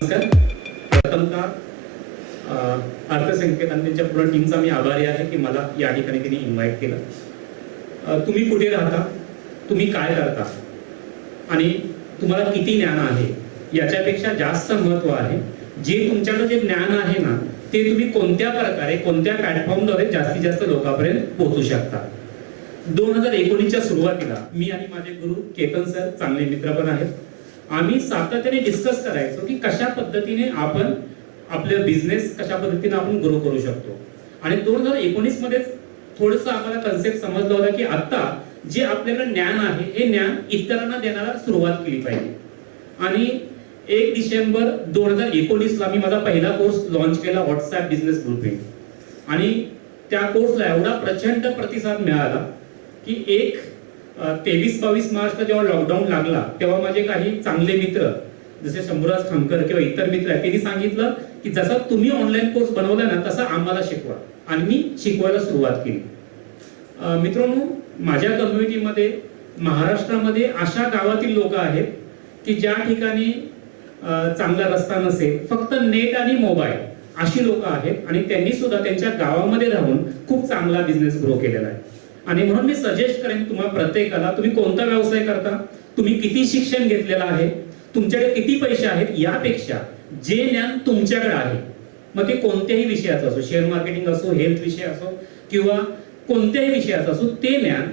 नमस्कार. प्रथमतः अर्थसंकेत आणि त्यांच्या पूर्ण टीमचा मी आभारी आहे की मला या ठिकाणी त्यांनी इन्व्हाइट केलं. तुम्ही कुठे राहता, तुम्ही काय करता आणि तुम्हाला किती ज्ञान आहे याच्यापेक्षा जास्त महत्व आहे जे तुमच्याकडे जे ज्ञान आहे ना ते तुम्ही कोणत्या प्रकारे कोणत्या प्लॅटफॉर्मद्वारे जास्तीत जास्त लोकांपर्यंत पोहोचू शकता. 2019च्या सुरुवातीला मी आणि माझे गुरु केतन सर चांगले मित्र पण आहेत. आम्ही सातत्याने डिस्कस करायचो की कशा पद्धतीने आपण आपलं बिझनेस कशा पद्धतीने आपण ग्रो करू शकतो. आणि 2019 मध्ये थोडंसं आम्हाला कन्सेप्ट समजला होता की आता जे आपल्याकडे ज्ञान आहे हे ज्ञान इतरांना देण्याला सुरुवात केली पाहिजे. आणि 1 डिसेंबर 2019 ला मी माझा पहिला कोर्स लॉन्च केला व्हॉट्सअप बिझनेस ग्रुपिंग. आणि त्या कोर्सला एवढा प्रचंड प्रतिसाद मिळाला की 23-22 मार्चला जेव्हा लॉकडाऊन लागला तेव्हा माझे काही चांगले मित्र जसे शंभूराज खामकर किंवा इतर मित्र आहेत त्यांनी सांगितलं की जसा तुम्ही ऑनलाईन कोर्स बनवला ना तसा आम्हाला शिकवा. आणि मी शिकवायला सुरुवात केली. मित्रांनो, माझ्या कम्युनिटीमध्ये महाराष्ट्रामध्ये अशा गावातील लोक आहेत की ज्या ठिकाणी चांगला रस्ता नसेल, फक्त नेट आणि मोबाईल अशी लोक आहेत आणि त्यांनी सुद्धा त्यांच्या गावामध्ये राहून खूप चांगला बिझनेस ग्रो केलेला आहे. आणि म्हणून मी सजेस्ट करेन तुम्हाला प्रत्येकाला, तुम्ही कोणता व्यवसाय करता, तुम्ही किती शिक्षण घेतलेलं आहे, तुमच्याकडे किती पैसे आहेत, यापेक्षा जे ज्ञान तुमच्याकडे आहे, मग ते कोणत्याही विषयाचं असो, शेअर मार्केटिंग असो, हेल्थ विषय असो किंवा कोणत्याही विषयाचं असो, ते ज्ञान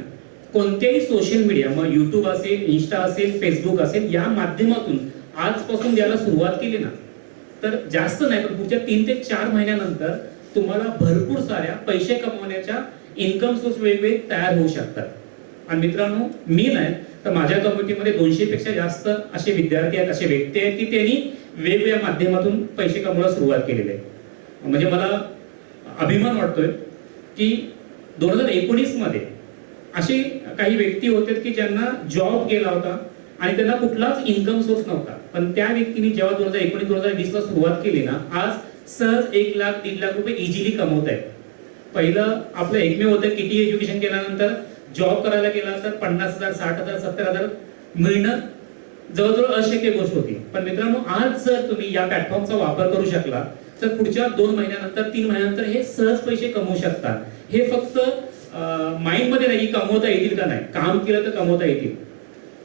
कोणत्याही सोशल मीडिया, मग युट्यूब असेल, इंस्टा असेल, फेसबुक असेल, या माध्यमातून आजपासून द्यायला सुरुवात केली ना तर जास्त नाही पण पुढच्या 3 ते 4 महिन्यानंतर तुम्हाला भरपूर साऱ्या पैसे कमवण्याच्या इन्कम सोर्स वेगवेगळे तयार होऊ शकतात. आणि मित्रांनो, मी नाही तर माझ्या कम्युनिटीमध्ये 200 पेक्षा जास्त असे विद्यार्थी आहेत, असे व्यक्ती आहेत की त्यांनी वेगवेगळ्या माध्यमातून पैसे कमवायला सुरुवात केलेली आहे. म्हणजे मला अभिमान वाटतोय की 2019 मध्ये असे काही व्यक्ती होते की ज्यांना जॉब गेला होता आणि त्यांना कुठलाच इन्कम सोर्स नव्हता, पण त्या व्यक्तीने जेव्हा 2019-2020 ला सुरुवात केली ना, आज सहज 1 लाख 1.5 लाख रुपये इझिली कमवत आहेत. पहिलं आपलं एकमेव होतं किती एज्युकेशन केल्यानंतर जॉब करायला गेला तर 50,000, 60,000, 70,000 मिळणं जवळजवळ अशक्य गोष्ट होती. पण मित्रांनो, आज जर तुम्ही या प्लॅटफॉर्मचा वापर करू शकला तर पुढच्या 2 महिन्यानंतर 3 महिन्यानंतर हे सहज पैसे कमवू शकता. हे फक्त माइंड मध्ये नाही कमवता येतील का नाही, काम केलं तर कमवता येतील.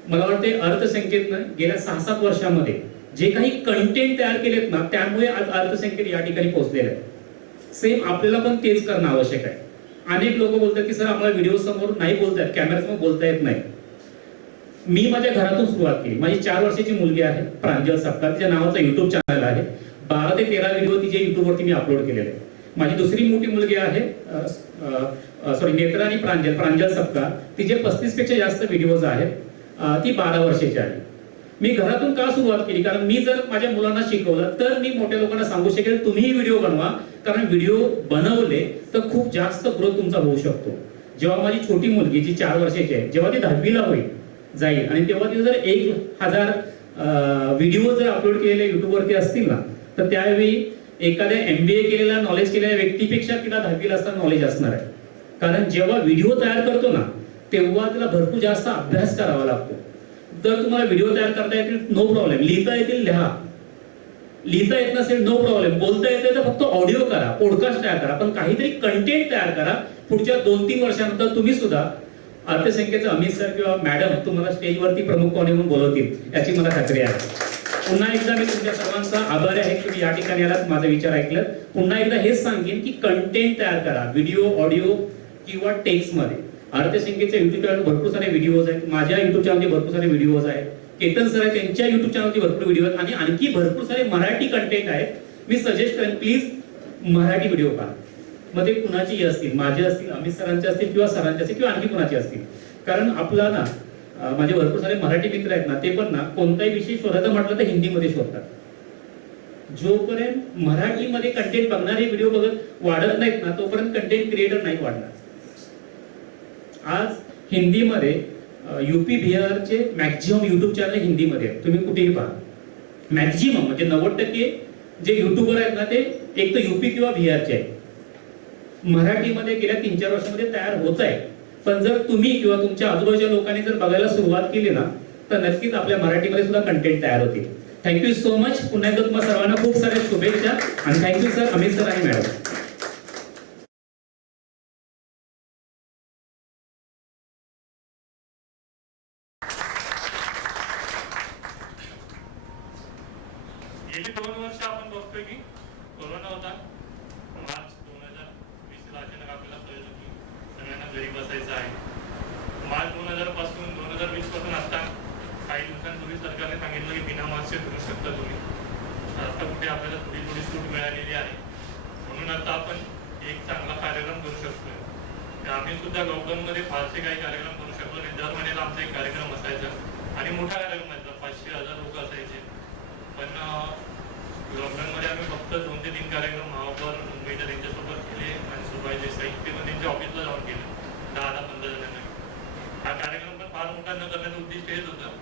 मला वाटते अर्थसंकेतनं गेल्या 6-7 वर्षामध्ये जे काही कंटेंट तयार केलेत ना त्यामुळे आज अर्थसंकेत या ठिकाणी पोहोचलेलं आहे. सेम आपल्याला पण तेच करणं आवश्यक आहे. अनेक लोक बोलतात की सर आम्हाला व्हिडिओ समोर नाही बोलता येत, कॅमेऱ्यासमोर बोलता येत नाही. मी माझ्या घरातून सुरुवात केली. माझी 4 वर्षाची मुलगी आहे प्रांजल सपकाळ, तिच्या नावाचा युट्यूब चॅनल आहे. 12 ते 13 व्हिडिओ तिचे युट्यूबवरती मी अपलोड केलेले आहे. माझी दुसरी मोठी मुलगी आहे नेत्रा आणि प्रांजल सपकाळ, तिचे 35 पेक्षा जास्त व्हिडिओज आहेत. ती 12 वर्षाची आहे. मी घरातून का सुरुवात केली, कारण मी जर माझ्या मुलांना शिकवलं तर मी मोठ्या लोकांना सांगू शकेल तुम्हीही व्हिडिओ बनवा, कारण व्हिडिओ बनवले तर खूप जास्त ग्रोथ तुमचा होऊ शकतो. जेव्हा माझी छोटी मुलगी जी 4 वर्षाची आहे, जेव्हा ती 10वी ला जाईल आणि तेव्हा तिथे जर 1000 व्हिडिओ जर अपलोड केलेले युट्यूबवरती असतील ना तर त्यावेळी एखाद्या MBA केलेला नॉलेज केलेल्या व्यक्तीपेक्षा तिला 10वी ला असताना नॉलेज असणार आहे. कारण जेव्हा व्हिडिओ तयार करतो ना तेव्हा तिला भरपूर जास्त अभ्यास करावा लागतो. तर तुम्हाला व्हिडिओ तयार करता येतील नो प्रॉब्लेम, लिहिता येतील लिहा, लिहिता येत नसेल नो प्रॉब्लेम, बोलता येते तर फक्त ऑडिओ करा, पॉडकास्ट तयार करा, पण काहीतरी कंटेंट तयार करा. पुढच्या 2-3 वर्षानंतर तुम्ही सुद्धा अर्थसंख्येचं अमित सर किंवा मॅडम तुम्हाला स्टेजवरती प्रमुख पाहुणे म्हणून बोलवतील याची मला खात्री आहे. पुन्हा एकदा मी तुमच्या सर्वांचा आभारी आहे की तुम्ही या ठिकाणी आलात, माझा विचार ऐकलं. पुन्हा एकदा हेच सांगेन की कंटेंट तयार करा, व्हिडिओ, ऑडिओ किंवा टेक्स्ट मध्ये. अर्थसंख्येच्या युट्यूब चॅनल भरपूर सारे व्हिडिओज आहेत, माझ्या युट्यूब चॅनलचे भरपूर सारे व्हिडिओज आहेत, केतन सर आहेत त्यांच्या युट्यूब चॅनलचे भरपूर व्हिडिओ आहेत आणि आणखी भरपूर सारे मराठी कंटेंट आहेत. मी सजेस्ट करेन प्लीज मराठी व्हिडिओ पहा. मग ते कुणाचेही असतील, माझे असतील, अमित सरांचे असतील किंवा सरांचे असतील किंवा आणखी कुणाचे असतील. कारण आपला ना माझे भरपूर सारे मराठी मित्र आहेत ना ते पण ना कोणताही विषय शोधायचा म्हटलं तर हिंदीमध्ये शोधतात. जोपर्यंत मराठीमध्ये कंटेंट बघणारे व्हिडिओ बघत वाढत नाहीत ना तोपर्यंत कंटेंट क्रिएटर नाही वाढणार. आज हिंदीमध्ये UP बिहारचे मॅक्झिमम युट्यूब चॅनल हिंदीमध्ये आहेत. तुम्ही कुठेही पहा, मॅक्झिमम म्हणजे 90% जे युट्यूबर आहेत ना ते एक तर UP किंवा बिहारचे आहेत. मराठीमध्ये गेल्या 3-4 वर्षामध्ये तयार होत आहे. पण जर तुम्ही किंवा तुमच्या आजूबाजूच्या लोकांनी जर बघायला सुरुवात केली ना तर नक्कीच आपल्या मराठीमध्ये सुद्धा कंटेंट तयार होतील. Thank you so much. पुन्हा एकदा तुम्हाला सर्वांना खूप साऱ्या शुभेच्छा आणि थँक्यू सर, अमित सर आणि मॅडम. गेली 2 वर्ष आपण बघतोय की कोरोना होता. मार्च 2020 ला अचानक आपल्याला कळलं की सगळ्यांना घरी बसायचं आहे. मार्च 2000 पासून 2020 पासून आता काही दिवसांपूर्वी सरकारने सांगितलं की बिना मास्कचे फिरू शकता तुम्ही. आता कुठे आपल्याला थोडी थोडी सूट मिळालेली आहे, म्हणून आता आपण एक चांगला कार्यक्रम करू शकतोय. आम्ही सुद्धा लॉकडाऊनमध्ये फारसे काही कार्यक्रम करू शकलो नाही. दर महिन्याला आमचा एक कार्यक्रम असायचा आणि मोठा कार्यक्रम असायचा, 500-1000 लोक असायचे. पण लॉकडाऊनमध्ये आम्ही फक्त 2 ते 3 कार्यक्रम महापौर मुंबईच्या त्यांच्यासोबत केले आणि सुभाष देसाई ते पण त्यांच्या ऑफिसला जाऊन केले 10-15 जणांना. हा कार्यक्रम पण फार मोठा न करण्याचं उद्दिष्ट हेच होतं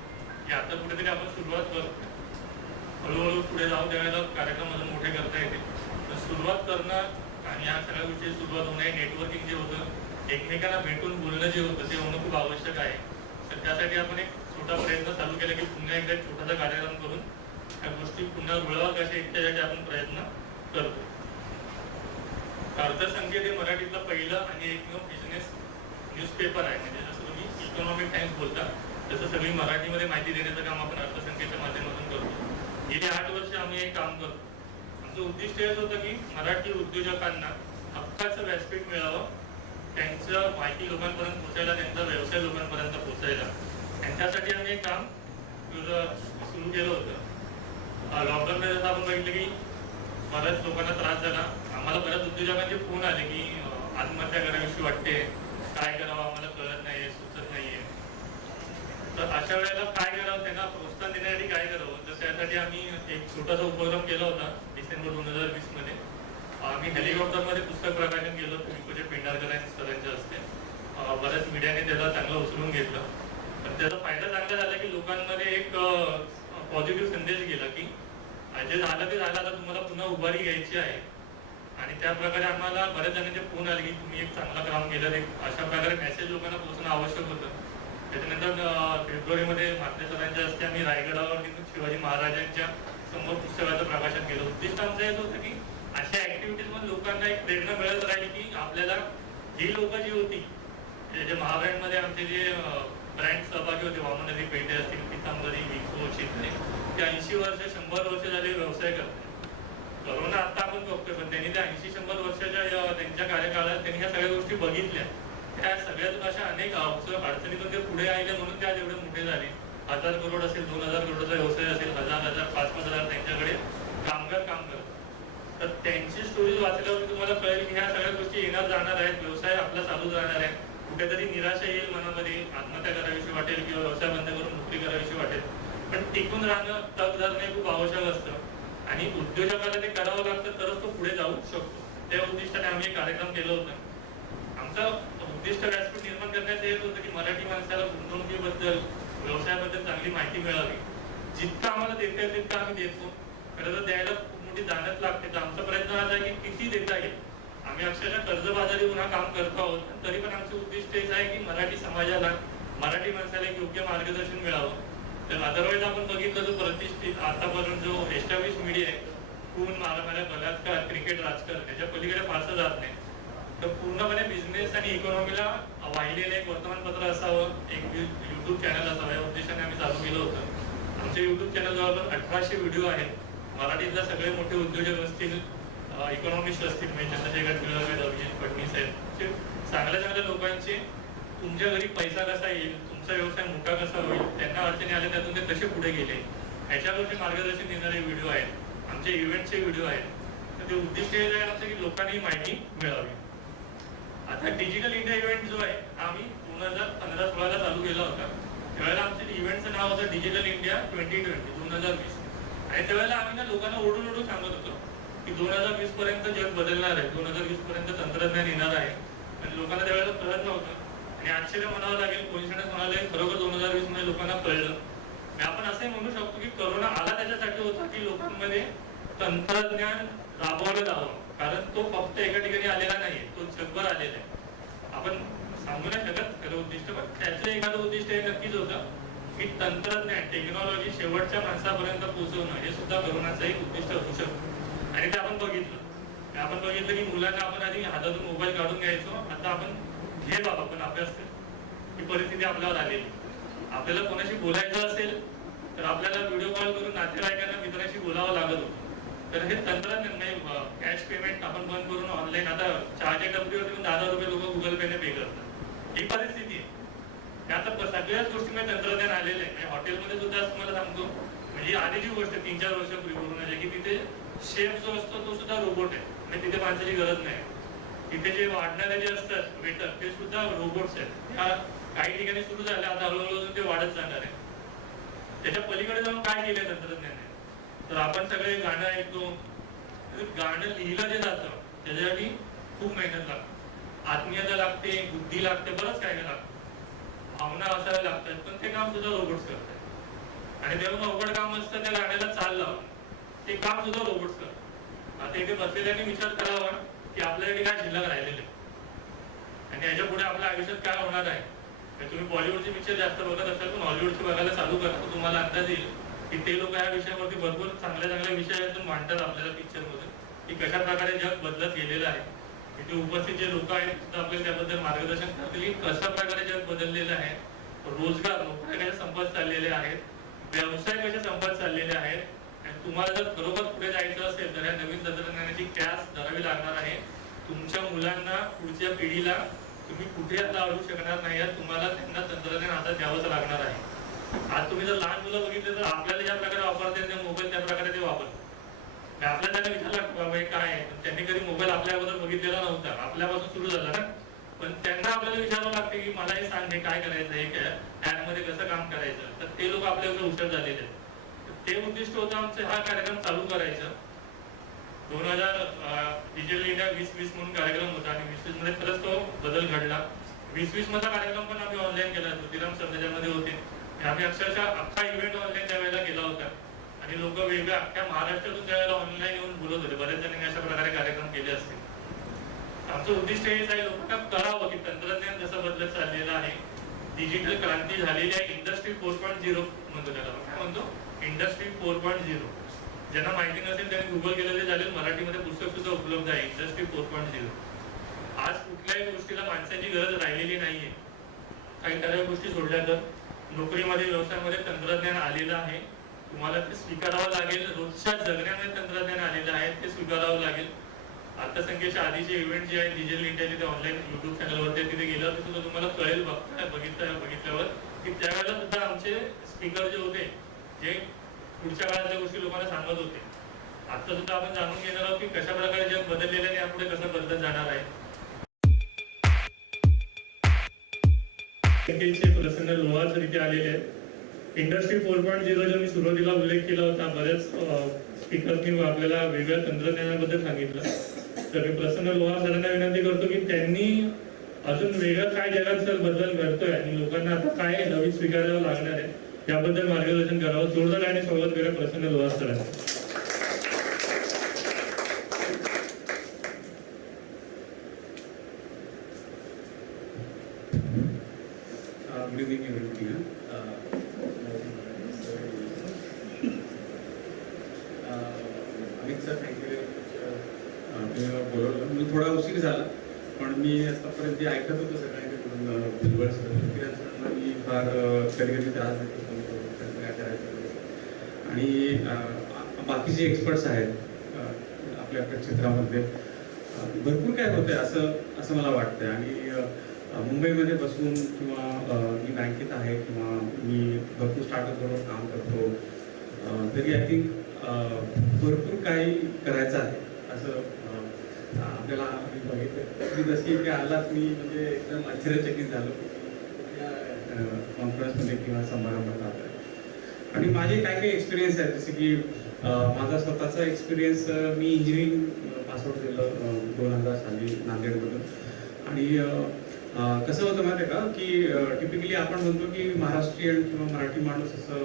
की आता कुठेतरी आपण सुरुवात करू, हळूहळू पुढे जाऊ, त्यावेळेला कार्यक्रम अजून मोठे करता येते. तर सुरुवात करणं आणि ह्या सगळ्या गोष्टी सुरुवात होणे, नेटवर्किंग जे होतं, एकमेकांना भेटून बोलणं जे होतं ते होणं खूप आवश्यक आहे. तर त्यासाठी आपण एक छोटा प्रयत्न चालू केला की पुन्हा एकदा एक छोटासा कार्यक्रम करून ह्या गोष्टी पुन्हा जुळवा कशा याच्यासाठी आपण प्रयत्न करतो. अर्थसंकेत हे मराठीतलं पहिलं आणि एकमेव बिझनेस न्यूजपेपर आहे. म्हणजे जसं तुम्ही इकॉनॉमिक टाइम्स बोलता तसं सगळी मराठीमध्ये माहिती देण्याचं काम आपण अर्थसंकेतच्या माध्यमातून करतो. गेली 8 वर्ष आम्ही हे काम करतो. आमचं उद्दिष्ट हेच होतं की मराठी उद्योजकांना हक्काचं व्यासपीठ मिळावं, त्यांचं माहिती लोकांपर्यंत पोहोचायला, त्यांचा व्यवसाय लोकांपर्यंत पोहोचायला. त्यांच्यासाठी आम्ही हे काम सुरू केलं होतं. लॉकडाऊनमध्ये जसं आपण बघितलं की बऱ्याच लोकांना त्रास झाला. आम्हाला बऱ्याच उद्योजकांचे फोन आले की आत्महत्या करावीशी वाटते, काय करावं आम्हाला कळत नाहीये, सुचत नाहीये. तर अशा वेळेला काय करावं, त्यांना प्रोत्साहन देण्यासाठी काय करावं, तर त्यासाठी आम्ही एक छोटासा उपक्रम केला होता डिसेंबर 2020 मध्ये. आम्ही हेलिकॉप्टरमध्ये पुस्तक प्रकाशन केलं तुमचे पेंढारकर सरांच्या हस्ते. बऱ्याच मीडियाने त्याला चांगलं उचलून घेतलं. पण त्याचा फायदा चांगला झाला की लोकांमध्ये एक पॉझिटिव्ह संदेश गेला की जे झालं ते झालं, आता तुम्हाला पुन्हा उभारी घ्यायची आहे. आणि त्या प्रकारे आम्हाला बऱ्याच जणांचे फोन आले की तुम्ही एक चांगलं काम केलं. एक अशा प्रकारे मेसेज लोकांना पोहोचणं आवश्यक होतं. त्याच्यानंतर फेब्रुवारीमध्ये म्हात्रे सरांच्या हस्ते आम्ही रायगडावर शिवाजी महाराजांच्या समोर पुस्तकाचं प्रकाशन केलं. उद्दिष्ट आमचं हेच होतं की अशा ऍक्टिव्हिटीजमध्ये लोकांना एक प्रेरणा मिळत राहील की आपल्याला ही लोक जी होती, जे महाब्रँडमध्ये आमचे जे ब्रँड सहभागी होते, वामनदी पेठे असतील, पितांबरी, विको, चित्रे, ते 80 वर्ष 100 वर्ष झाले व्यवसाय करतात. करोना आता आपण बघतोय, पण त्यांनी त्या 80-100 वर्षाच्या त्यांच्या कार्यकाळात त्यांनी ह्या सगळ्या गोष्टी बघितल्या. त्या सगळ्यातून अशा अनेक अडचणीतून ते पुढे आले, म्हणून ते आज एवढे मोठे झाले. 1000 करोड असेल, 2000 करोडचा व्यवसाय असेल, 1000, 5,000 त्यांच्याकडे कामगार काम करतात. तर त्यांची स्टोरीज वाचल्यावर तुम्हाला कळेल की ह्या सगळ्या गोष्टी येणार जाणार आहेत, व्यवसाय आपला चालू राहणार आहे. कुठेतरी निराशा येईल मनामध्ये, आत्महत्या करावीशी वाटेल किंवा व्यवसाय बंद करून नोकरी करावीशी वाटेल, पण टिकून राहणं, तग धरणे खूप आवश्यक असतं. आणि उद्योजकाला ते करावं लागतं तरच तो पुढे जाऊ शकतो. त्या उद्दिष्टाने आम्ही एक कार्यक्रम केलं होतं. आमचं उद्दिष्ट व्यासपीठ निर्माण करण्याचं हेच होतं की मराठी माणसाला गुंतवणुकीबद्दल, व्यवसायाबद्दल चांगली माहिती मिळावी. जितकं आम्हाला देता येईल तितकं आम्ही देतो. खरं तर द्यायला खूप मोठी जाणत लागते. तर आमचा प्रयत्न हाच आहे की किती देता येईल. आम्ही अक्षरशः कर्जबाजारी होऊन हा काम करतो आहोत, तरी पण आमचं उद्दिष्ट हेच आहे की मराठी समाजाला, मराठी माणसाला एक योग्य मार्गदर्शन मिळावं. तर अदरवाईज आपण बघितलं जो प्रतिष्ठित आतापर्यंत जो एस्टॅब्लिश मीडिया आहे, खून, मारामाऱ्या, बलात्कार, क्रिकेट, राजकारण याच्या पलीकडे फारसं जात नाही. तर पूर्णपणे बिझनेस आणि इकॉनॉमीला वाहिलेलं एक वर्तमानपत्र असावं, एक युट्यूब चॅनल असावं, या उद्देशाने आम्ही चालू केलं होतं. आमच्या युट्यूब चॅनलवर 1800 व्हिडिओ आहेत. मराठीतले सगळे मोठे उद्योजक असतील, इकॉनॉमिस्ट असतील, म्हणजे चंद्रशेखर टिळक, अभिजित फडणवीस आहेत, चांगल्या चांगल्या लोकांचे तुमच्या घरी पैसा कसा येईल, तुमचा व्यवसाय मोठा कसा होईल, त्यांना अडचणी आल्या त्यातून ते कसे पुढे गेले, ह्याच्यावरती मार्गदर्शन देणारे व्हिडिओ आहेत. आमचे इव्हेंटचे व्हिडिओ आहेत. तर ते उद्दिष्ट हे आहे की लोकांनी माहिती मिळावी. आता डिजिटल इंडिया इव्हेंट जो आहे आम्ही 2015-16 चालू केला होता. त्यावेळेला आमच्या इव्हेंटचं नाव होतं डिजिटल इंडिया 2020. आणि त्यावेळेला आम्ही ना लोकांना ओढून ओढून सांगत होतो की 2020 पर्यंत जग बदलणार आहे, 2020 पर्यंत तंत्रज्ञान येणार आहे. आणि लोकांना त्यावेळेला कळत नव्हतं. आणि आश्चर्य म्हणावं लागेल, कोइन्सिडन्स म्हणावं लागेल, खरोखर 2020 मध्ये लोकांना कळलं. आपण असंही म्हणू शकतो की करोना आला त्याच्यासाठी होता की लोकांमध्ये तंत्रज्ञान राबवलं जावं. कारण तो फक्त एका ठिकाणी आलेला नाहीये, तो जगभर आलेला आहे. आपण सांगू नाही शकत खरं उद्दिष्ट, पण त्याचं एखादं उद्दिष्ट हे नक्कीच होतं की तंत्रज्ञान टेक्नॉलॉजी शेवटच्या माणसापर्यंत पोहोचवणं हे सुद्धा करोनाचं एक उद्दिष्ट असू शकतं. आणि ते आपण बघितलं की मुलांना आपण आधी हातातून मोबाईल काढून घ्यायचो, आता आपण घे बाबा पण अभ्यास कर, ही परिस्थिती आपल्यावर आलेली. आपल्याला कोणाशी बोलायचं असेल तर आपल्याला व्हिडिओ कॉल करून नातेवाईकांना मित्रांशी बोलावं लागत होतं. तर हे तंत्रज्ञान कॅश पेमेंट आपण बंद करून ऑनलाईन, आता चहाच्या टपरीवरती 10,000 रुपये लोक गुगल पेने पे करतात, ही परिस्थिती आहे. आता सगळ्याच गोष्टीमध्ये तंत्रज्ञान आलेलं आहे. हॉटेलमध्ये सुद्धा तुम्हाला सांगतो, म्हणजे आधीची गोष्ट 3-4 वर्षापूर्वी आली की तिथे शेफ जो असतो तो सुद्धा रोबोट आहे, म्हणजे तिथे माणसाची गरज नाही. तिथे जे वाढणारे जे असतात वेटर ते सुद्धा रोबोट्स आहेत. ह्या काही ठिकाणी सुरू झाले, आता हळूहळू ते वाढत जाणार आहे. त्याच्या पलीकडे जाऊन काय केलंय तंत्रज्ञानाने, तर आपण सगळे गाणं ऐकतो, गाणं लिहिलं जे जातं त्याच्यासाठी खूप मेहनत लागते, आत्मीयता लागते, बुद्धी लागते, बरंच काय काय लागतं, भावना असायला लागतात, पण ते काम सुद्धा रोबोट्स करतात. आणि तेव्हा अवघड काम असतं त्या गाण्याला चाल लावणं, ते काम सुद्धा रोबोट्स करतात. आता इथे बसलेल्याने विचार करावा की आपल्याकडे काय शिल्लक राहिलेले आणि याच्या पुढे आपल्या आयुष्यात काय होणार आहे. तुम्ही बॉलिवूडचे पिक्चर जास्त बघत असाल पण हॉलिवूडचे बघायला चालू करा, तर तुम्हाला अंदाज येईल की ते लोक या विषयावरती भरपूर चांगल्या चांगल्या विषयातून मांडतात आपल्याला पिक्चरमध्ये, की कशा प्रकारे जग बदलत गेलेलं आहे. इथे उपस्थित जे लोक आहेत सुद्धा आपल्याला त्याबद्दल मार्गदर्शन करतील की कशा प्रकारे जग बदललेलं आहे. रोजगार, नोकऱ्या कशा संपत चाललेले आहेत, व्यवसाय कसे संपत चाललेले आहेत. आणि तुम्हाला जर खरोखर पुढे जायचं असेल तर या नवीन तंत्रज्ञानाची कॅस धरावी लागणार आहे. तुमच्या मुलांना, पुढच्या पिढीला तुम्ही कुठे आता अडू शकणार नाही, तुम्हाला त्यांना तंत्रज्ञान हातात द्यावंच लागणार आहे. आज तुम्ही जर लहान मुलं बघितले तर आपल्याला ज्या प्रकारे वापरतात मोबाईल त्या प्रकारे ते वापरतात. आपल्या त्यांना विचारलं बाबा काय आहे, त्यांनी कधी मोबाईल आपल्या अगोदर बघितलेला नव्हता, आपल्यापासून सुरू झाला ना. पण त्यांना आपल्याला विचारावं लागते की मला हे सांग, हे काय करायचं, हे ऍप मध्ये कसं काम करायचं, तर ते लोक आपल्याकडे हुशार झालेले आहेत. ते उद्दिष्ट होतं आमचं हा कार्यक्रम चालू करायचा. 2000 डिजिटल इंडिया 2020 म्हणून कार्यक्रम होता आणि 2020 मध्ये खरंच तो बदल घडला. 2020 मधला कार्यक्रम पण आम्ही ऑनलाईन केला, ज्योतिराम सर त्याच्यामध्ये होते. आम्ही अक्षरशः अख्खा इव्हेंट ऑनलाईन त्यावेळेला केला होता आणि लोक वेगळ्या अख्ख्या महाराष्ट्रातून त्यावेळेला ऑनलाईन येऊन बोलत होते. बऱ्याच जणांनी अशा प्रकारे कार्यक्रम केले असतील. आमचं उद्दिष्ट हेच आहे, लोकांना कळावं की तंत्रज्ञान कसं बदलत चाललेलं आहे. डिजिटल क्रांती झालेली आहे. इंडस्ट्री 4.0 म्हणतो त्याला, काय म्हणतो, इंडस्ट्री 4.0. ज्यांना माहिती नसेल त्यांनी गुगल केलेले झाले, मराठीमध्ये पुस्तक सुद्धा उपलब्ध आहे, इंडस्ट्री 4.0. आज कुठल्याही गोष्टीला माणसाची गरज राहिलेली नाहीये. काही काही गोष्टी सोडल्या तर नोकरीमध्ये, व्यवसायामध्ये तंत्रज्ञान आलेलं आहे. तुम्हाला ते स्वीकारावं लागेल. रोजच्या जगण्यामध्ये तंत्रज्ञान आलेलं आहे, ते स्वीकारावं लागेल. अर्थसंख्येच्या आधीचे इव्हेंट जे आहे डिजिटल इंडियाचे, ते ऑनलाईन युट्यूब चॅनलवरती तिथे गेलं ते सुद्धा तुम्हाला कळेल बघितल्यावर की त्यावेळेला सुद्धा आमचे स्पीकर जे होते, जे पुढच्या काळातल्या गोष्टी लोकांना सांगत होते. आता सुद्धा आपण जाणून घेणार आहोत की कशा प्रकारे जग बदललेलं आहे, यापुढे कसं बदलत जाणार आहे. प्रसन्न लोहार सर इथे आलेले आहेत. इंडस्ट्री 4.0 जो मी सुरुवातीला उल्लेख केला होता, बऱ्याच स्पीकर्सनी आपल्याला वेगळ्या तंत्रज्ञानाबद्दल सांगितलं. तर मी प्रसन्न लोहार सरांना विनंती करतो की त्यांनी अजून वेगळं काय जगात सर बदल घडतोय आणि लोकांना आता काय नवीन स्वीकारावं लागणार आहे याबद्दल मार्गदर्शन करावं. जोरदार आणि स्वागत करूया प्रसन्न लोहार सरांचं. Good evening, everyone. Amit sir, thank you. तुम्ही बोलवलं, मी थोडा उशीर झाला पण मी आतापर्यंत ऐकत होतो सगळ्यांकडून सरांना मी फार कधी कधी त्रास देतो काय करायचं. आणि बाकीचे एक्सपर्ट्स आहेत आपल्या क्षेत्रामध्ये, भरपूर काय होतंय असं मला वाटतंय. आणि मुंबईमध्ये बसून किंवा मी बँकेत आहे किंवा मी भरपूर स्टार्टअपबरोबर काम करतो, तरी आय थिंक भरपूर काही करायचं आहे असं आपल्याला बघितलं. जशी की आलाच मी म्हणजे एकदम आश्चर्यचकित झालो कॉन्फरन्समध्ये किंवा समारंभात आलं. आणि माझे काय काही एक्सपिरियन्स आहेत, जसे की माझा स्वतःचा एक्सपिरियन्स, मी इंजिनिअरिंग पासआउट केलं 2000 साली नांदेडमधून. आणि कसं होतं माहिती आहे का की टिपिकली आपण म्हणतो की महाराष्ट्रीयन किंवा मराठी माणूस असं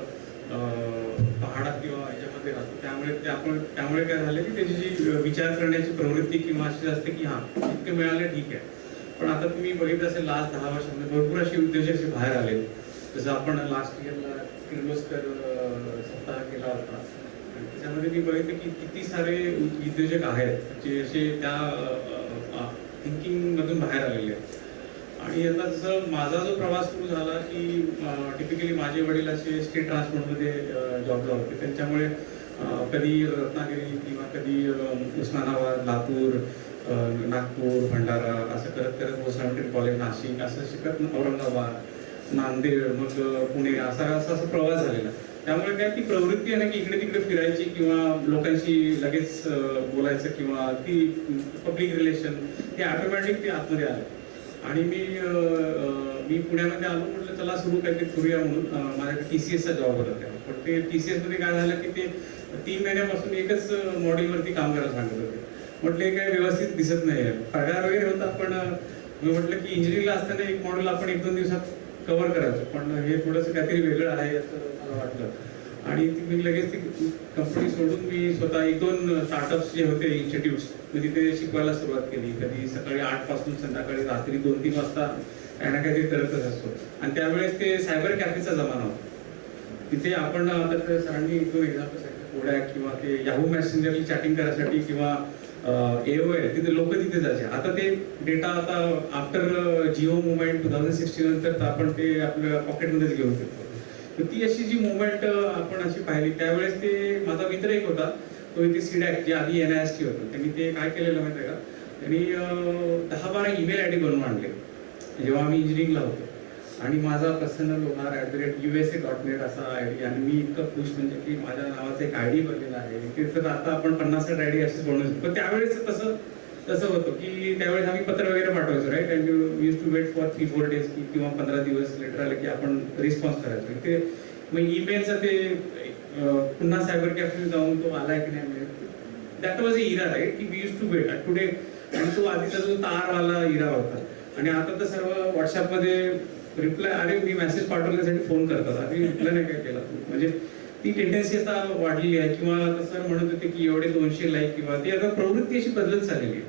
पहाडात किंवा याच्यामध्ये राहतो, त्यामुळे काय झालं की त्याची जी विचार करण्याची प्रवृत्ती किंवा अशी असते की हां इतके मिळाले ठीक आहे. पण आता तुम्ही बघितलं असेल लास्ट 10 वर्षामध्ये भरपूर अशी उद्देश असे बाहेर आले जसं आपण लास्ट इयरला किर्लोस्कर सप्ताह केला होता आणि त्याच्यामध्ये मी बघितलं की किती सारे उद्योजक आहेत जे असे त्या थिंकिंगमधून बाहेर आलेले आहेत. आणि आता जसं माझा जो प्रवास सुरू झाला की टिपिकली माझे वडील असे स्टेट ट्रान्सपोर्टमध्ये जॉबला होते. त्यांच्यामुळे कधी रत्नागिरी किंवा कधी उस्मानाबाद, लातूर, नागपूर, भंडारा असं करत करत भोसले कॉलेज, नाशिक असं शिकत औरंगाबाद, नांदेड, मग पुणे असा प्रवास झालेला. त्यामुळे काय ती प्रवृत्ती आहे ना की इकडे तिकडे फिरायची किंवा लोकांशी लगेच बोलायचं किंवा ती पब्लिक रिलेशन हे ऑटोमॅटिक ते आतमध्ये आलं. आणि मी पुण्यामध्ये आलो, म्हटलं चला सुरू काहीतरी करूया म्हणून. माझ्याकडे TCSचा जॉब होता तेव्हा. पण ते TCSमध्ये काय झालं की ते 3 महिन्यापासून एकच मॉड्यूलवरती काम करायला सांगत होते. म्हटलं हे काय व्यवस्थित दिसत नाही आहे. पगार वगैरे होता, पण मी म्हटलं की इंजिनिअरिंगला असताना एक मॉड्यूल आपण 1-2 दिवसात कव्हर करायचं, पण हे थोडंसं काहीतरी वेगळं आहे असं मला वाटलं. आणि मी लगेच ती कंपनी सोडून मी स्वतः 1-2 स्टार्टअप्स जे होते इन्स्टिट्यूट्स मी तिथे शिकवायला सुरुवात केली. कधी सकाळी 8 पासून संध्याकाळी रात्री 2-3 वाजता काही ना काहीतरी करतच असतो. आणि त्यावेळेस ते सायबर कॅफेचा जमाना होता. तिथे आपण आता सरांनी 1-2 एक्झाम्पल सांगितलं, कोडॅक किंवा ते याहू मेसेंजरली चॅटिंग करायसाठी किंवा AOL तिथे लोक तिथे जायचे. आता ते डेटा आता आफ्टर जिओ मुवमेंट 2016 नंतर आपण ते आपल्या पॉकेटमध्येच घेऊन शकतो. तर ती अशी जी मुवमेंट आपण अशी पाहिली त्यावेळेस ते माझा मित्र एक होता, तो इथे सीडॅक जे आधी NIST होतं, त्यांनी ते काय केलेलं माहिती आहे का, त्यांनी 10-12 ईमेल ID बनवून आणले जेव्हा आम्ही इंजिनिअरिंगला होतो. आणि माझा पर्सनल होणार @USA.net असा ID. आणि मी इतकं खुश म्हणजे की माझ्या नावाचा एक ID बनलेला आहे. ते तर आता आपण 50-60 ID असेच बनवू शकतो. पण त्यावेळेस तसं होतं की त्यावेळेस आम्ही पत्र वगैरे पाठवायचो, right. And we use to wait for 3-4 days किंवा 15 दिवस लेटर आले की आपण रिस्पॉन्स करायचो. ते मग ईमेलचं ते पुन्हा सायबर कॅफे जाऊन तो आलाय की नाही, that was a era, right, की we use to wait today. आणि तो आधीचा जो तारवाला इरा होता. आणि आता तर सर्व व्हॉट्सअपमध्ये रिप्लाय, अरे मी मेसेज पाठवण्यासाठी फोन करतात, आधी रिप्लाय नाही काय केला. म्हणजे ती टेंडन्सी आता वाढलेली आहे. किंवा तसं म्हणत होते की एवढे 200 लाईक किंवा ती आता प्रवृत्ती अशी बदलत चाललेली आहे.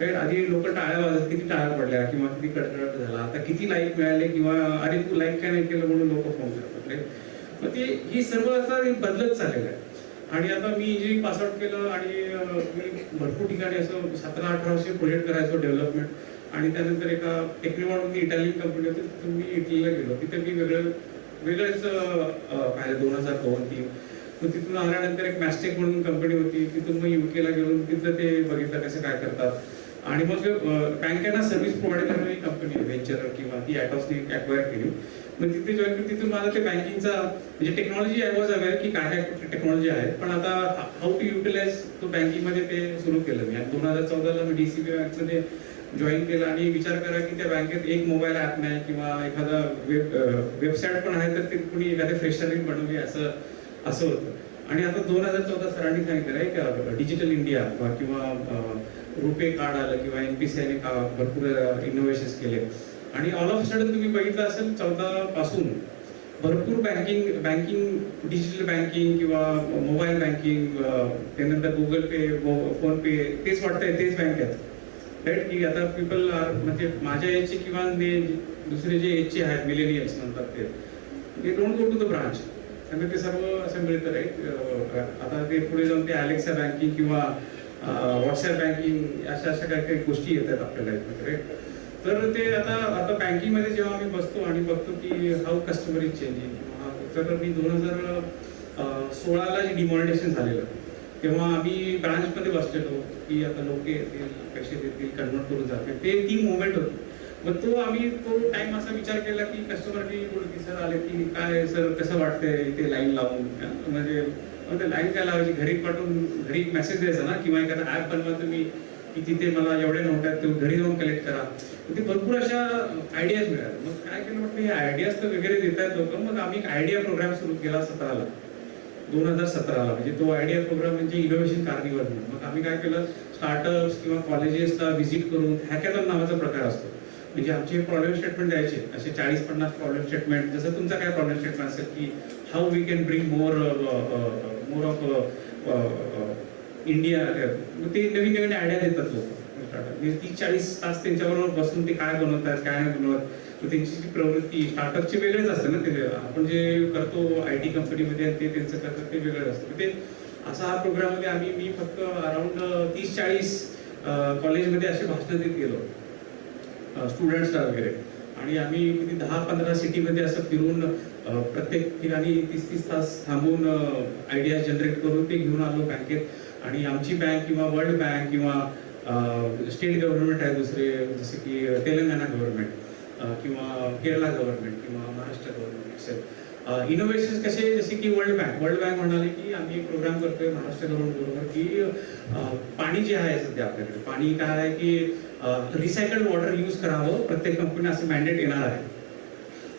राईट. आधी लोक टाळ्या वाजत, किती टाळ्या पडल्या किंवा किती कडकडाट झाला, आता किती लाईक मिळाले किंवा अरे तू लाईक काय नाही केलं म्हणून लोक फोन करतात. मग ते ही सर्व आता बदलत चाललेलं आहे. आणि आता मी इंजिनिअरिंग पासआउट केलं आणि मी भरपूर ठिकाणी असं 17-18 प्रोजेक्ट करायचो डेव्हलपमेंट. आणि त्यानंतर एका टेक्निमॉनमध्ये इटालियन कंपनी होती, तिथून मी इटलीला गेलो. तिथे मी वेगळंच पाहिलं 2002-03. मग तिथून आल्यानंतर एक मॅस्टेक म्हणून कंपनी होती, तिथून मग UK ला गेलो, तिथं ते बघितलं कसं काय करतात. आणि मग बँकेना सर्व्हिस प्रोव्हाइड करणारी कंपनी व्हेंचर किंवा ती ॲटॉसने ॲक्वायर केली. मग तिथे जॉईन केली. तिथून माझा ते बँकिंगचा म्हणजे टेक्नॉलॉजी आय वॉज अवेअर की काय टेक्नॉलॉजी आहे, पण आता हाऊ टू युटिलाइज तो बँकिंगमध्ये ते सुरू केलं मी. आणि 2014ला मी DCB बँकमध्ये जॉईन केलं. आणि विचार करा की त्या बँकेत एक मोबाईल ॲप नाही किंवा एखादा वेबसाईट पण आहे तर ते कुणी एखाद्या फ्रेशरने बनवली असं होतं. आणि आता 2014 सरांनी सांगितलं आहे की डिजिटल इंडिया किंवा रुपे कार्ड आलं किंवा NPCIने भरपूर इनोव्हेशन्स केले. आणि ऑल ऑफ सडन तुम्ही बघितलं असेल 14 पासून भरपूर बँकिंग डिजिटल बँकिंग किंवा मोबाईल बँकिंग, त्यानंतर गुगल पे, फोन पे, तेच वाटतंय तेच बँक आहेत, राईट. की आता पीपल आर म्हणजे माझ्या एजचे किंवा दुसरे जे एजचे आहेत मिलेनियल्स म्हणतात ते don't go to the branch. त्यांना ते सर्व असं मिळतं, राईट. आता ते पुढे जाऊन ते अलेक्सा बँकिंग किंवा व्हॉट्सॲप बँकिंग अशा काही काही गोष्टी येतात आपल्या लाईफमध्ये, राईट. तर ते आता बँकिंगमध्ये जेव्हा आम्ही बसतो आणि बघतो की हाऊ कस्टमर इज चेंजिंग. तर मी 2016ला जे डिमॉनिटायझेशन झालेलं तेव्हा आम्ही ब्रांचमध्ये बसलेलो की आता लोक येतील, पैसे देतील, कन्वर्ट करून जातील, ती मुवमेंट होती. मग तो टाइम असा विचार केला की कस्टमरनी बोलतो सर आले की काय सर कसं वाटतंय इथे लाईन लावून, म्हणजे लाईन काय लावायची, घरी पाठवून घरी मेसेज द्यायचा ना किंवा एखादा ॲप बनवा तुम्ही की तिथे मला एवढ्या नोट आहेत घरी जाऊन कलेक्ट करा. ते भरपूर अशा आयडियाज मिळाल्या. मग काय केलं म्हटलं हे आयडियाज तर वगैरे देत आहेत लोक. मग आम्ही एक आयडिया प्रोग्राम सुरू केला 2017ला. म्हणजे तो आयडिया प्रोग्राम म्हणजे इनोव्हेशन कार्निवल म्हणून. मग आम्ही काय केलं, स्टार्टअप्स किंवा कॉलेजेसला व्हिजिट करून हॅकॅथॉन नावाचा प्रकार असतो. म्हणजे आमचे प्रॉब्लेम स्टेटमेंट द्यायचे असे 40-50 प्रॉब्लेम स्टेटमेंट. जसं तुमचा काय प्रॉब्लेम स्टेटमेंट असेल की how we can bring more of India. ते नवीन आयडिया देतात लोक. 30-40 तास त्यांच्याबरोबर बसून ते काय बनवतात काय नाही बनवत तर त्यांची जी प्रवृत्ती स्टार्टअपची वेगळेच असते ना, ते आपण जे करतो IT कंपनीमध्ये ते त्यांचं करतात ते वेगळं असतं. ते असा हा प्रोग्राममध्ये मी फक्त अराउंड 30-40 कॉलेजमध्ये असे भाषणं देत गेलो स्टुडंट्सला वगैरे. आणि आम्ही किती 10-15 सिटीमध्ये असं फिरून प्रत्येक ठिकाणी 30-30 तास थांबून आयडिया जनरेट करून ते घेऊन आलो बँकेत. आणि आमची बँक किंवा वर्ल्ड बँक किंवा स्टेट गव्हर्नमेंट आहे दुसरे, जसे की तेलंगणा गव्हर्नमेंट किंवा केरला गव्हर्नमेंट किंवा महाराष्ट्र गव्हर्नमेंट इनोव्हेशन कसे, जसे की वर्ल्ड बँक म्हणाले की आम्ही एक प्रोग्राम करतोय महाराष्ट्र गव्हर्नमेंट बरोबर की पाणी जे आहे सध्या आपल्याकडे, पाणी काय आहे की रिसायकल्ड वॉटर यूज करावं, प्रत्येक कंपनी असं मॅन्डेट येणार आहे.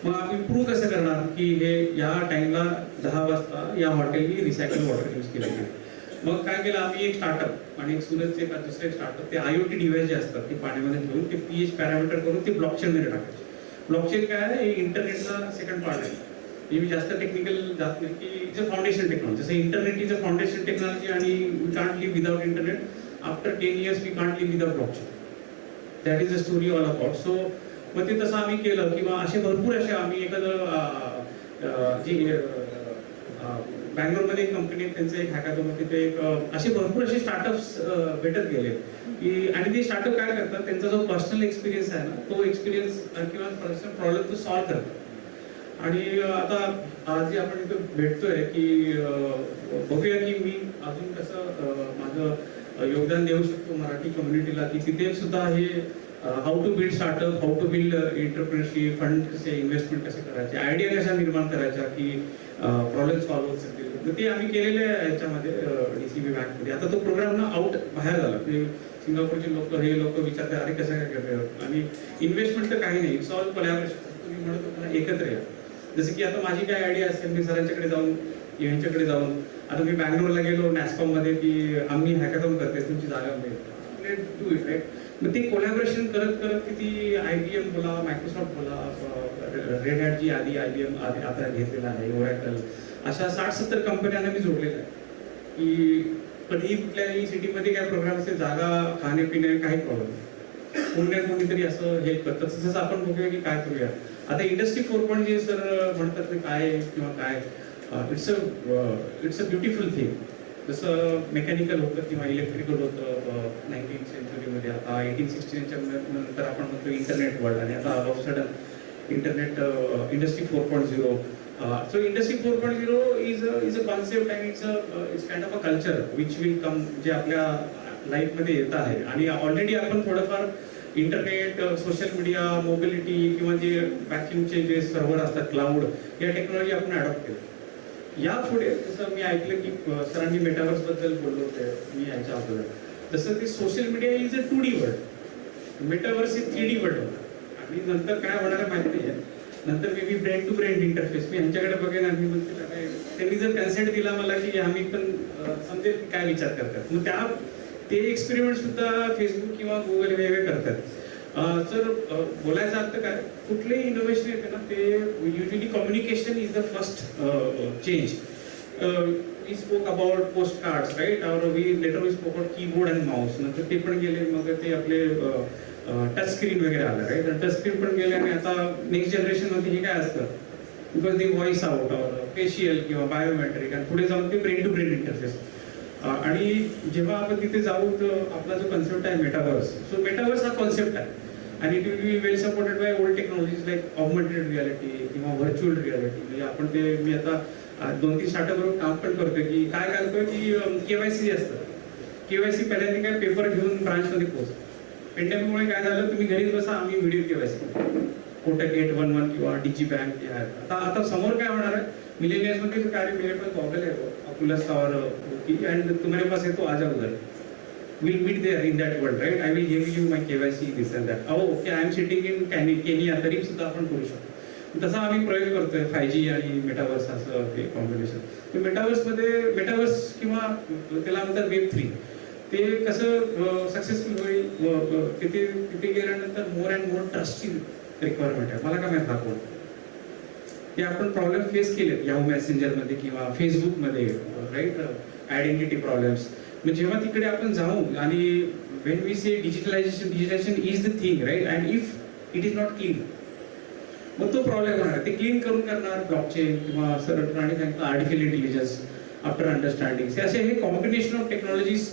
मग आम्ही प्रूव्ह कसं करणार की हे या टाइमला 10 वाजता या हॉटेलनी रिसायकल वॉटर यूज केलं गेलं. मग काय केलं आम्ही, एक स्टार्टअप आणि एक सुरतचे दुसरे एक स्टार्टअप, ते IoT डिव्हाइस जे असतात ते पाण्यामध्ये ठेवून ते pH पॅरामीटर करून ते ब्लॉकचेनमध्ये टाकायचे. ब्लॉकचेन काय आहे, हे इंटरनेटचा सेकंड पार्ट आहे. मी जास्त टेक्निकल जात नाही की इट्स अ फाउंडेशन टेक्नॉलॉजी. जसं internet is a foundation technology आणि we can't live without internet. After 10 years we can't live without blockchain. That is the story all about. So मग ते तसं आम्ही केलं किंवा असे भरपूर असे आम्ही एखादं जे बँगलोरमध्ये एक कंपनी आहे, त्यांचं एक हॅकाथॉन होते, ते एक असे भरपूर असे स्टार्टअप्स भेटत गेले की, आणि ते स्टार्टअप काय करतात, त्यांचा जो पर्सनल एक्सपिरियन्स आहे ना, तो एक्सपिरियन्स किंवा पर्सनल प्रॉब्लेम तो सॉल्व्ह करतात. आणि आता आज जे आपण इथं भेटतोय की बघूया की मी अजून कसं माझं योगदान देऊ शकतो मराठी कम्युनिटीला, की तिथे सुद्धा हे how to build startup, how to build entrepreneurship, fund कसे, इन्व्हेस्टमेंट कसे करायचे, आयडिया कशा निर्माण करायच्या की प्रॉब्लेम सॉल्व्ह होत शकतील. तर ते आम्ही केलेले आहे याच्यामध्ये DCB बँकमध्ये. आता तो प्रोग्राम ना आउट बाहेर झाला. ते सिंगापूरचे लोक, हे लोक विचारतात अरे कसं काय करतात, आणि इन्व्हेस्टमेंट तर काही नाही, इट्स ऑल कोलॅबोरेशन. तुम्ही म्हणत होता एकत्र या. जसं की आता माझी काय आयडिया असेल, मी सरांच्याकडे जाऊन, यांच्याकडे जाऊन, आता मी बँगलोरला गेलो NASCOM मध्ये की आम्ही हॅकाथॉन करते, तुमची जागा मिळेल, डू इट राईट. मग ते कोलॅबोरेशन करत करत किती IBM बोला, मायक्रोसॉफ्ट बोला, रेड हॅट जी आधी IBM आता घेतलेला आहे, ओरॅकल, अशा 60-70 कंपन्यांना मी जोडलेलं आहे की कधीही कुठल्याही सिटीमध्ये काय प्रोग्राम असेल, जागा, खाणे-पिणे, काही प्रॉब्लेम नाही, कोणी ना कोणीतरी असं हेल्प करतं. तसंच आपण बघूया की काय करूया. आता इंडस्ट्री 4.0 जे सर म्हणतात ते काय किंवा काय, इट्स अ ब्युटिफुल थिंग. जसं मेकॅनिकल होतं किंवा इलेक्ट्रिकल होतं 19th सेंचुरीमध्ये, आता 1860च्या नंतर आपण म्हणतो इंटरनेट वर्ल्ड, आणि आता of sudden internet industry 4.0. So industry 4.0 is a concept and it's kind of a culture which will come, जे आपल्या लाईफमध्ये येत आहे. आणि ऑलरेडी आपण थोडंफार इंटरनेट, सोशल मीडिया, मोबिलिटी किंवा जे बॅकिंगचे जे सर्व्हर असतात, क्लाउड, या टेक्नॉलॉजी आपण अडॉप्ट केलं. या पुढे जसं मी ऐकलं की सरांनी मेटावर्स बद्दल बोललो होते मी याच्या अगोदर, तसं ते social media is a 2D world, metaverse is 3D world होतं. आणि नंतर काय होणार आहे माहिती नाही. नंतर maybe brain to brain interface, मी यांच्याकडे बघेन आणि म्हणतील काय, त्यांनी जर कन्सेंट दिला मला की आम्ही पण समजेल काय विचार करतात. मग ते एक्सपेरिमेंट सुद्धा फेसबुक किंवा गुगल वेगळे करतात. तर बोलायचा अर्थ काय, कुठलेही इनोव्हेशन येते ना, ते usually communication is the first change. We spoke about post cards right, और we spoke about keyboard and mouse. नंतर ते पण गेले, मग ते आपले टच स्क्रीन वगैरे आलं राईट, आणि टच स्क्रीन पण गेले. आणि आता नेक्स्ट जनरेशनमध्ये हे काय असतं, because the voice out, facial किंवा बायोमेट्रिक, आणि पुढे जाऊन ते ब्रेन टू ब्रेन इंटरफेस. आणि जेव्हा आपण तिथे जाऊ तर आपला जो कन्सेप्ट आहे मेटावर्स, सो मेटावर्स हा कॉन्सेप्ट आहे, आणि it will be well supported by old technologies like augmented reality किंवा व्हर्च्युअल रियालिटी. म्हणजे आपण ते, मी आता 2-3 स्टार्टअपवर काम पण करतोय की काय करतोय की KYC असतं. KYC पहिल्यांदा काय पेपर घेऊन ब्रांचमध्ये पोहोचतो. पेंडेमिकमुळे काय झालं, तुम्ही घरीच बसा, आम्ही व्हिडिओ KYC, कोटक 811 किंवा DG बँक हे आहेत. आता समोर काय होणार आहे, मिलेनियर्समध्ये कार्य, मेरे पास गॉगल है ऑक्युलस और एंड तुम्हारे पास है तो आ जाओ उधर, we'll meet there in that world, right? I will give you my KYC, this and that. Oh, okay, I am sitting in Kenya, तरी सुद्धा आपण करू शकतो. तसा आम्ही प्रयोग करतोय 5G आणि मेटावर्स असं ते कॉम्बिनेशन. तर मेटावर्स किंवा त्याला म्हणतात Web3, ते कसं सक्सेसफुल होईल, तिथे गेल्यानंतर मोर अँड मोर ट्रस्टची रिक्वायरमेंट आहे. मला काय माहिती दाखवून ते आपण प्रॉब्लेम फेस केले याहू मेसेंजरमध्ये किंवा फेसबुकमध्ये राईट, आयडेंटिटी प्रॉब्लेम्स. मग जेव्हा तिकडे आपण जाऊ, आणि when we say digitalization is the thing right, and if it is not clean, मग तो प्रॉब्लेम होणार. ते क्लीन करून करणार ब्लॉकचेन किंवा सरळ आणि सांगतो आर्टिफिशियल इंटेलिजन्स आफ्टर अंडरस्टँडिंग. असे हे कॉम्बिनेशन ऑफ टेक्नॉलॉजीज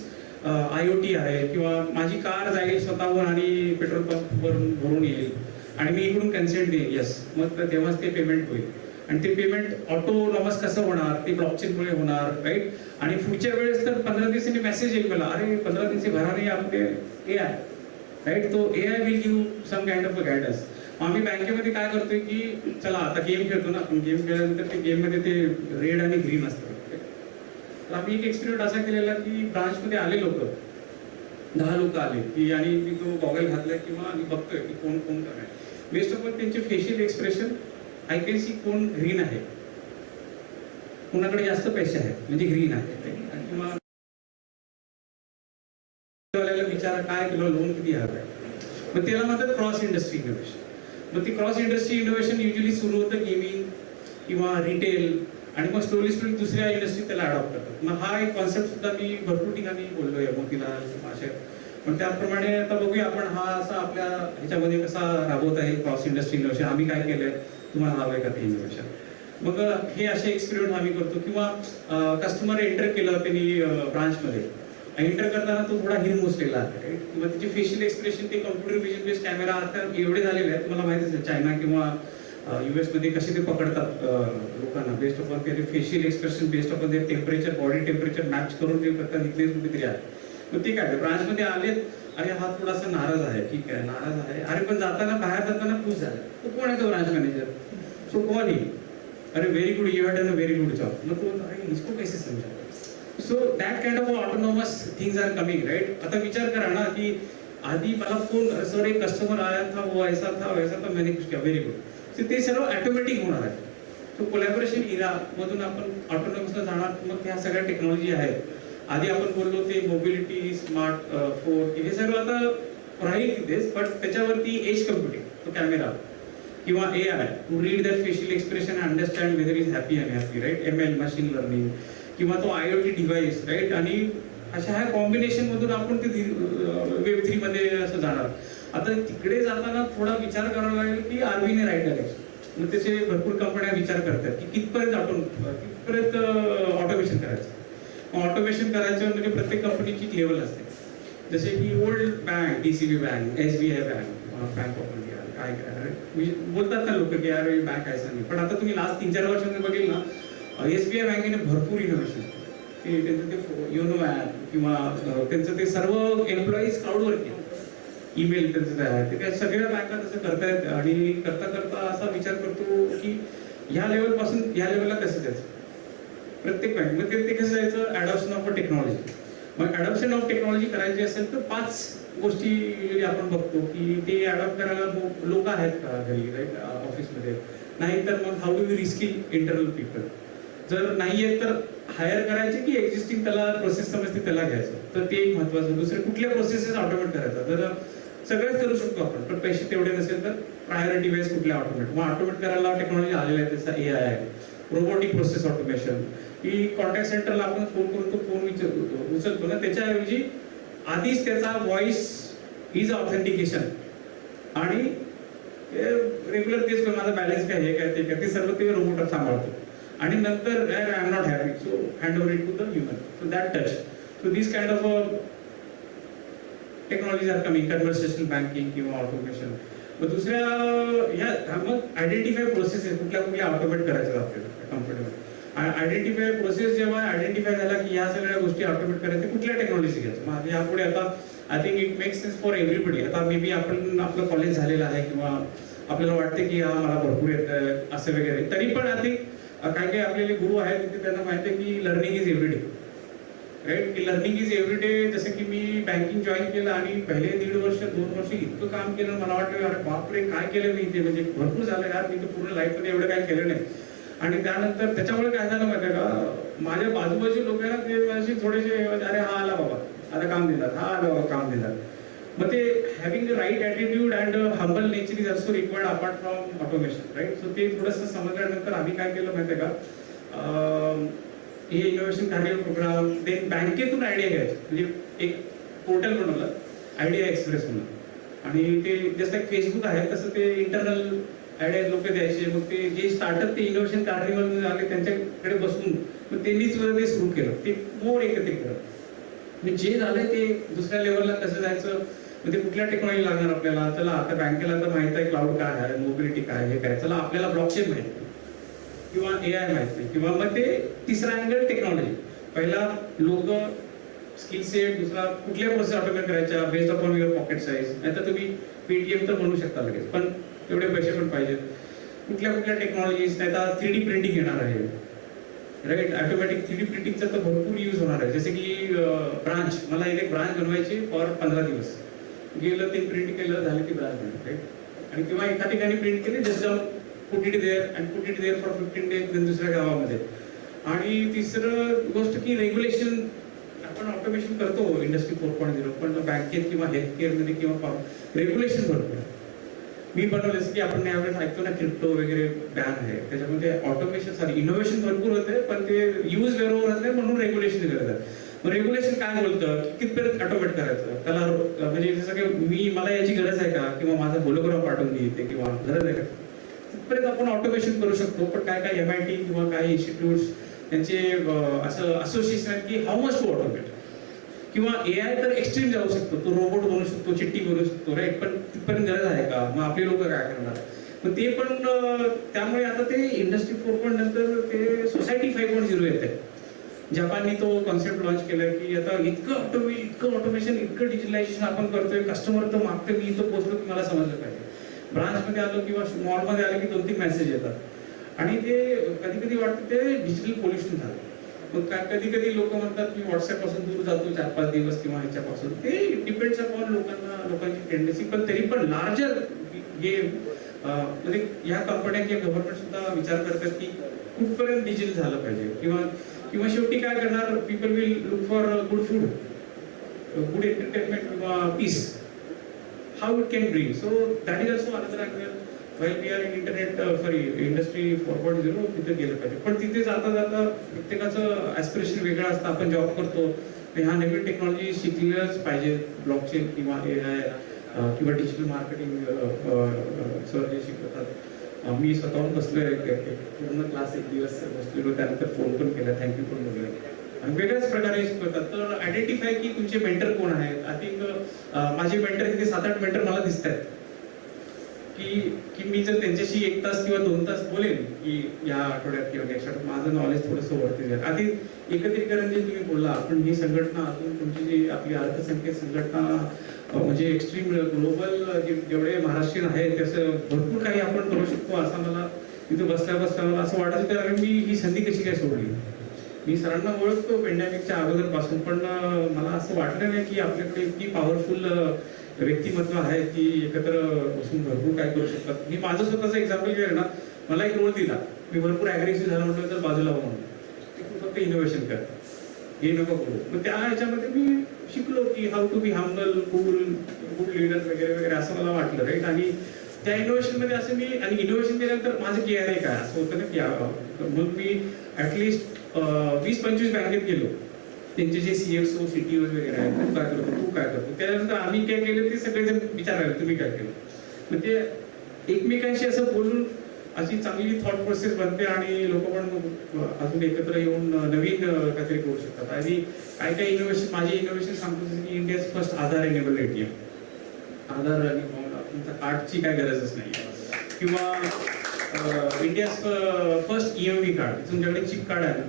IoT आहे किंवा माझी कार जाईल स्वतःहून आणि पेट्रोल पंपवरून भरून येईल आणि मी इकडून कन्सेंट देईन येस, मग तेव्हाच ते पेमेंट होईल. आणि ते पेमेंट ऑटोनॉमस कसं होणार, ते ब्लॉकचेनमुळे होणार, राईट. आणि पुढच्या वेळेस तर 15 दिवसांनी मेसेज येईल मला, अरे 15 दिन से भरा नाही आपले AI, राईट. तो AI will give some kind of a guidance. आम्ही बँकेमध्ये काय करतोय की चला आता गेम खेळतो ना आपण, गेम खेळल्यानंतर ते गेममध्ये ते रेड आणि ग्रीन असतं. तर आम्ही एक एक्सपिरियन्स असा केलेला की ब्रांचमध्ये आले लोक, 10 लोक आले की, आणि मी तो गॉगल घातलाय किंवा मी बघतोय की कोण कोण काय आहे. बेस्ट ऑफ ऑल त्यांचे facial expression I can see कोण ग्रीन आहे, कोणाकडे जास्त पैसे आहेत म्हणजे ग्रीन आहे, किंवा विचारा काय किंवा लोन किती हवं आहे. मग त्याला म्हणतात क्रॉस इंडस्ट्री इनोव्हेशन. मग ती क्रॉस इंडस्ट्री इनोव्हेशन युजली सुरू होतं गेमिंग किंवा रिटेल, आणि मग स्लोली दुसऱ्या इंडस्ट्री त्याला अडॉप्ट करतात. मग हा एक कॉन्सेप्ट सुद्धा मी भरपूर ठिकाणी बोललोय, मोतीलाल असे. पण त्याप्रमाणे आता बघूया आपण हा असा आपल्या ह्याच्यामध्ये कसा राबवत आहे क्रॉस इंडस्ट्री इनोव्हेशन. आम्ही काय केलंय, तुम्हाला हवंय का ते इनोव्हेशन. मग हे असे एक्सपिरियन्स आम्ही करतो. किंवा कस्टमर एंटर केलं त्यांनी ब्रांचमध्ये, एंटर करताना तो थोडा हिरमोसलेला आहे किंवा त्याचे फेशियल एक्सप्रेशन ते कम्प्युटर विजन बेस्ड कॅमेरा आता एवढे झालेले आहेत. तुम्हाला माहितीच आहे चायना किंवा US मध्ये कसे ते पकडतात लोकांना बेस्ड ऑफ ते फेशियल एक्सप्रेशन, बेस्ड ऑफ ते टेम्परेचर, बॉडी टेम्परेचर मॅच करून ते करतात. इथले कुठेतरी आहे. मग ते काय ब्रांचमध्ये आलेत, अरे हा थोडासा नाराज आहे, ठीक आहे नाराज आहे, अरे पण जाताना बाहेर जाताना खुश झाला. तो कोण आहे तो branch manager, so call he, अरे very good, you had done a very good job. मग तो अरे इसको कैसे समजा. So that kind of autonomous things are coming, right. आता विचार करा ना की आधी मला फोन, सर एक कस्टमर आया था, वो ऐसा था वैसा था, मैंने कुछ किया, व्हेरी गुड. ते सर्व ऑटोमॅटिक होणार आहे. सो कोलॅबोरेशन इरा मधून आपण ऑटोनॉमसला जाणार. मग ह्या सगळ्या टेक्नॉलॉजी आहेत. आधी आपण बोललो ते मोबिलिटी, स्मार्ट फोन, हे सगळं आता राहील तिथेच, पण त्याच्यावरती एज कम्प्युटिंग, तो कॅमेरा किंवा AI to read that facial expression, understand whether is happy unhappy, right. ML machine learning किंवा तो IoT डिव्हाइस, राईट. आणि अशा ह्या कॉम्बिनेशन मधून आपण ते Web 3 मध्ये असं जाणार. आता तिकडे जाताना थोडा विचार करावा लागेल की आरबीने राईट डायरेक्शन. मग त्याचे भरपूर कंपन्या विचार करतात की कितपर्यंत ऑटोमेशन करायचं. ऑटोमेशन करायचं म्हणजे प्रत्येक कंपनीची लेवल असते. जसे की old bank, DCB bank, SBI bank, bank of India, काय बोलतात ना लोक की अरे बँक आहे सांगितलं. पण आता तुम्ही लास्ट 3-4 वर्षांमध्ये बघेल ना, SBI बँकेने भरपूर इनोव्हेशन, त्यांचं ते योनो ॲप किंवा त्यांचं ते सर्व एम्प्लॉईज क्लाउडवर केलं, ईमेल त्यांचं आहे ते, काय सगळ्या बँका तसं करतायत. आणि करता करता असा विचार करतो की ह्या लेवलपासून ह्या लेवलला कसं जायचं प्रत्येक बँक. मग ते कसं जायचं, ॲडॉप्शन ऑफ अ टेक्नॉलॉजी. मग ॲडॉप्शन ऑफ टेक्नॉलॉजी करायची असेल तर 5 गोष्टी आपण बघतो की ते ॲडॉप्ट करायला लोक आहेत का घरी, राईट, ऑफिसमध्ये. नाही तर मग how do we reskill internal people. जर नाही आहेत तर हायर करायचे की एक्झिस्टिंग त्याला प्रोसेस समजते त्याला घ्यायचं. तर ते एक महत्त्वाचं. दुसरे कुठल्या प्रोसेसेस ऑटोमेट करायचा, जर सगळंच करू शकतो आपण पण पैसे तेवढे नसेल तर प्रायोरिटी वाईज कुठल्या ऑटोमेट. मग ऑटोमेट करायला टेक्नॉलॉजी आलेल्या आहे, त्याचा AI आहे, रोबोटिक प्रोसेस ऑटोमेशन. की कॉन्टॅक्ट सेंटरला आपण फोन करून तो फोन उचलतो ना, त्याच्याऐवजी आधीच त्याचा व्हॉइस इज ऑथेंटिकेशन आणि रेग्युलर तेच माझा बॅलन्स काय हे काय ते काय ते सर्व ते रोबोट सांभाळतो. आणि नंतर I am not happy, so hand over it to the human. So that touch. So this kind of technologies are coming, conversational banking किंवा ऑटोमेशन. मग दुसऱ्या ह्या मग आयडेंटिफाय प्रोसेस कुठल्या ऑटोमेट करायचं आपल्याला कम्प्युटरमध्ये. आयडेंटिफाय प्रोसेस जेव्हा आयडेंटिफाय झाला की ह्या सगळ्या गोष्टी ऑटोमेट करायच्या, कुठल्या टेक्नॉलॉजी घ्यायचं. मग यापुढे आता I think it makes sense for everybody. आता मे बी आपण आपलं कॉलेज झालेलं आहे किंवा आपल्याला वाटते की हा मला भरपूर येतं असं वगैरे, तरी पण आय थिंक काही काही आपलेले गुरु आहेत तिथे त्यांना माहिती आहे की लर्निंग इज एव्हरीडे, राईट. की लर्निंग इज एव्हरीडे. जसं की मी बँकिंग जॉईन केलं आणि पहिले 1.5 वर्ष 2 वर्ष इतकं काम केलं, मला वाटलं अरे बापरे काय केलं मी इथे, म्हणजे भरपूर झालं यार, मी तर पूर्ण लाईफमध्ये एवढं काय केलं नाही. आणि त्यानंतर त्याच्यामुळे काय झालं माहिती आहे का, माझ्या बाजूबाजू लोक आहे ना ते माझे थोडेसे अरे हा आला बाबा आता काम देतात, हा आला बाबा काम देतात. मग ते having the right attitude and humble nature is also required apart from automation, right. So ते थोडंसं समजल्यानंतर आम्ही काय केलं माहिती आहे का, हे इनोव्हेशन कार्य प्रोग्राम ते बँकेतून आयडिया घ्यायचे. म्हणजे एक पोर्टल बनवलं आयडिया एक्सप्रेस म्हणून, आणि ते जसं एक फेसबुक आहे तसं ते इंटरनल आयडिया लोक द्यायचे, मग ते जे स्टार्टअप ते इनोव्हेशन कार्निवल आले त्यांच्याकडे बसून मग त्यांनीच ते सुरू केलं, ते मोर एकत्रित केलं. म्हणजे जे झालंय ते दुसऱ्या लेवलला कसं जायचं, म्हणजे कुठल्या टेक्नॉलॉजी लागणार आपल्याला, चला आता बँकेला तर माहित आहे क्लाउड काय आहे, मोबिलिटी काय, हे काय, चला आपल्याला ब्लॉकचेन माहिती नाही किंवा AI माहित नाही, किंवा मग ते तिसरा अँगल टेक्नॉलॉजी. पहिला लोक स्किल सेट, दुसरा कुठल्या प्रोसेस ऑटोमेट करायच्या based upon your pocket size. नाही तर तुम्ही पेटीएम तर म्हणू शकता लगेच, पण तेवढे पैसे पण पाहिजेत. कुठल्या कुठल्या टेक्नॉलॉजीज, नाही तर 3D प्रिंटिंग येणार आहे, राईट. ऑटोमॅटिक 3D प्रिंटिंगचा तर भरपूर यूज होणार आहे. जसे की ब्रांच, मला एक ब्रांच बनवायची फॉर 15 दिवस, गेलं ते प्रिंट केलं, झालं ती ब्रांच बनली, राईट. आणि किंवा एका ठिकाणी प्रिंट केले, just put it there and put it there for 15 days दुसऱ्या गावामध्ये. आणि तिसरं गोष्ट की रेग्युलेशन, आपण ऑटोमेशन करतो इंडस्ट्री 4.0, पण बँकेत किंवा हेल्थ केअरमध्ये किंवा रेग्युलेशन भरपूर. मी बनवलं जसं की आपण यावेळेस ऐकतो ना क्रिप्टो वगैरे बॅन आहे, त्याच्यामध्ये ऑटोमेशन इनोव्हेशन भरपूर होते, पण ते यूज बरोबर होते म्हणून रेग्युलेशन गरज आहे. मग रेग्युलेशन काय बोलतं की कितपर्यंत ऑटोमेट करायचं त्याला, म्हणजे जसं की मला याची गरज आहे का, किंवा माझा होलोग्राम पाठवून देते किंवा गरज आहे का, तिथपर्यंत आपण ऑटोमेशन करू शकतो. पण काय काय MIT किंवा काही इन्स्टिट्यूट्स त्यांचे असं असोसिएशन आहे की हाऊ मच टू ऑटोमेट, किंवा AI तर एक्स्ट्रीम जाऊ शकतो, तो रोबोट बनू शकतो, चिठ्ठी बनवू शकतो, राईट. पण तिथपर्यंत गरज आहे का, मग आपले लोक काय करणार. मग ते पण त्यामुळे आता ते इंडस्ट्री 4.0 नंतर ते सोसायटी 5.0 येते. जपानने तो कॉन्सेप्ट लॉन्च केला की आता इतकं ऑटोमेशन, इतकं डिजिटलायझेशन आपण करतोय, कस्टमर तर मागतं, मी इथं पोहोचलो की मला समजलं पाहिजे. ब्रांचमध्ये आलो किंवा मॉलमध्ये आलो की 2-3 मेसेज येतात, आणि ते कधी कधी वाटतं ते डिजिटल पोल्युशन झालं. मग कधी कधी लोक म्हणतात की व्हॉट्सअप पासून दूर जातो 4-5 दिवस किंवा ह्याच्यापासून, ते डिपेंड्स अपॉन लोकांची टेंडन्सी. पण तरी पण लार्जर गेम, म्हणजे ह्या कंपन्या किंवा गव्हर्नमेंट सुद्धा विचार करतात की कुठपर्यंत डिजिटल झालं पाहिजे, किंवा शेवटी काय करणार, people will look for good food, good entertainment किंवा peace, how it can bring. So that is also another angle. while we are in internet industry 4.0 तिथे गेलं पाहिजे. पण तिथे जाता जाता प्रत्येकाचं ॲस्पिरेशन वेगळं असतं. आपण जॉब करतो, ह्या नवीन टेक्नॉलॉजी शिकल्याच पाहिजे, ब्लॉकचेन किंवा AI किंवा डिजिटल मार्केटिंग सर जे शिकवतात. मी स्वतःहून बसलोय, पूर्ण क्लास 1 दिवस बसलेलो, त्यानंतर फोन पण केला, थँक्यू पण बोलले, आणि वेगळ्याच प्रकारे शिकवतात. तर आयडेंटिफाय की तुमचे मेंटर कोण आहेत. आय थिंक माझे मेंटर तिथे 7-8 मेंटर मला दिसत आहेत की मी जर त्यांच्याशी 1 तास किंवा 2 तास बोलेन की या आठवड्यात किंवा नेक्स्ट आठवड्यात, माझं नॉलेज थोडंसं वरती जाईल. आधी एकत्रीकरण जे तुम्ही बोलला, आपण ही संघटना अजून तुमची जी आपली अर्थसंकेत संघटना, म्हणजे एक्स्ट्रीम ग्लोबल जेवढे महाराष्ट्रीयन आहेत त्याचं भरपूर काही आपण करू शकतो, असं मला तिथे बसल्या मला असं वाटत होतं. आणि मी ही संधी कशी काय सोडली. मी सरांना ओळखतो पेंडॅमिकच्या अगोदरपासून, पण मला असं वाटलं नाही की आपल्याकडे इतकी पॉवरफुल व्यक्तिमत्व आहे की एकत्र बसून भरपूर काय करू शकतात. मी माझं स्वतःचं एक्झाम्पल घेऊन ना, मला एक रोल दिला, मी भरपूर ॲग्रेसिव्ह झालं म्हटलं तर बाजूला हो म्हणून, तू फक्त इनोव्हेशन कर, हे नको करू. मग त्या ह्याच्यामध्ये मी शिकलो की how to be humble, good leader वगैरे वगैरे, असं मला वाटलं, राईट. आणि त्या इनोव्हेशनमध्ये असं मी, आणि इनोव्हेशन केल्यानंतर माझं KRA काय असं होतं ना की मग मी ॲटलिस्ट 20-25 बँकेत गेलो, त्यांचे जे CXO CTOs वगैरे आहेत, तू काय करतो. त्यानंतर आम्ही काय केलं ते सगळेजण विचारायला, तुम्ही काय केलं. म्हणजे एकमेकांशी असं बोलून अशी चांगली थॉट प्रोसेस बनते, आणि लोक पण अजून एकत्र येऊन नवीन काहीतरी करू शकतात. आणि काय काय इनोव्हेशन, माझे इनोव्हेशन सांगतो की इंडियाज फर्स्ट आधार एनेबल ATM, आधार आणि तुमच्या कार्डची काय गरजच नाही, किंवा इंडियाज फर्स्ट EMV कार्ड, तुमच्याकडे चिप कार्ड आहे ना,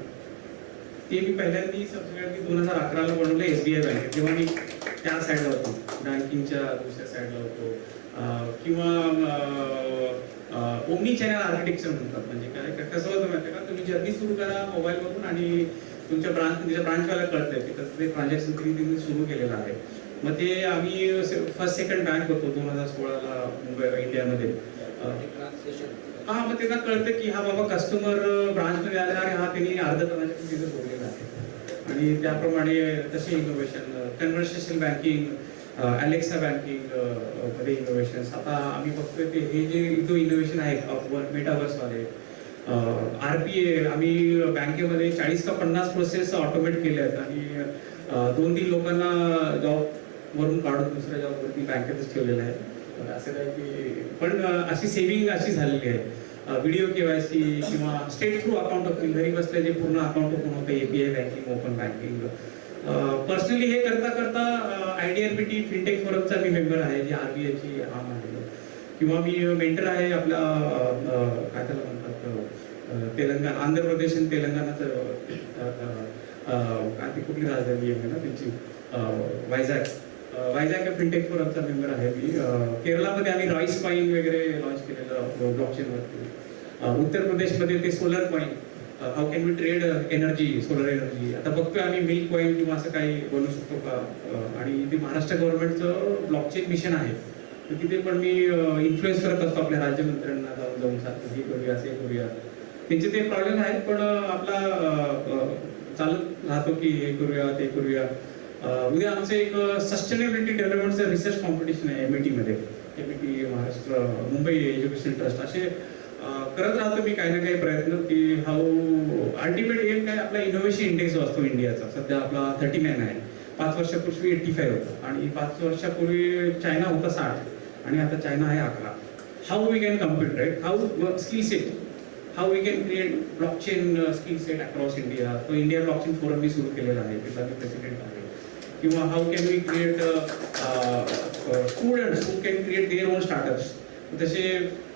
ते मी पहिल्यांदा सगळ्यांनी 2011ला बनवलं SBI बँकेत, जेव्हा मी त्या साईडला होतो, बँकिंगच्या दुसऱ्या साईडला होतो. किंवा ओमनी चॅनल आर्किटेक्चर म्हणतात. म्हणजे काय कसं होतं माहिती का, तुम्ही जर्नी सुरू करा मोबाईलमधून, आणि तुमच्या ब्रांचवाला कळतंय की तसं ते ट्रान्झॅक्शन तुम्ही सुरू केलेलं आहे. मग ते आम्ही फर्स्ट सेकंड बँक होतो 2016ला मुंबई इंडियामध्ये. हा, मग त्यांना कळतं की हा बाबा कस्टमर ब्रांचमध्ये आला आणि हा त्यांनी अर्ध ट्रान्झॅक्शन तिथे सोडलेलं आहे, आणि त्याप्रमाणे तसे इनोव्हेशन, कन्व्हर्सेशनल बँकिंग, अलेक्सा बँकिंग मध्ये इनोव्हेशन. आता आम्ही बघतोय ते हे जे इनोव्हेशन आहे मेटावर्सवाले, RPA, आम्ही बँकेमध्ये 40 का 50 प्रोसेस ऑटोमेट केल्या आहेत, आणि 2-3 लोकांना जॉब वरून काढून दुसऱ्या जॉबवरती बँकेतच ठेवलेलं आहे. असं काय की पण अशी सेव्हिंग अशी झालेली आहे व्हिडिओ केवायसी किंवा स्टेट थ्रू अकाउंट ओपनिंग घरी बसल्या जे पूर्ण अकाउंट ओपन होतं API banking open banking personally हे करता करता आयडीआरबीटी फिनटेक फोरमचा मी मेंबर आहे जी आरबीआयची आर्म आहे किंवा मी मेंटर आहे आपला काय त्याला म्हणतात तेलंगणा आंध्र प्रदेश आणि तेलंगणाचं काय ती कुठली राजधानी आहे ना त्यांची वायझॅग फिनटेक फोरमचा मेंबर आहे मी केरळामध्ये आम्ही रॉईस कॉईन वगैरे लॉन्च केलेलं ब्लॉकचेनवरती उत्तर प्रदेशमध्ये ते solar coin how can we trade energy solar energy आता बघतोय आम्ही मिल्क कॉईन किंवा असं काही बनवू शकतो का आणि ते महाराष्ट्र गव्हर्नमेंटचं ब्लॉकचेन मिशन आहे तर तिथे पण मी इन्फ्लुएन्स करत असतो आपल्या राज्यमंत्र्यांना जाऊन जाऊन सारखं हे करूया असे करूया त्यांचे ते प्रॉब्लेम आहेत पण आपला चालत राहतो की हे करूया ते करूया उद्या आमचं एक सस्टेनेबिलिटी डेव्हलपमेंटचं रिसर्च कॉम्पिटिशन आहे एमईटी मध्ये MET Maharashtra Mumbai education trust असे करत राहतो मी काही ना काही प्रयत्न की हाऊ अल्टिमेट एम काय आपला इनोव्हेशन इंडेक्स जो असतो इंडियाचा सध्या आपला 39 आहे 5 वर्षापूर्वी 85 होतं आणि 5 वर्षापूर्वी चायना होता 60 आणि आता चायना आहे 11 how we can compete right how skill set how we can create blockchain skill set across India तो इंडिया ब्लॉकचेन फोरम मी सुरू केलेला आहे त्याचा मी प्रेसिडेंट आहे किंवा how can we create students who can create their own startups तसे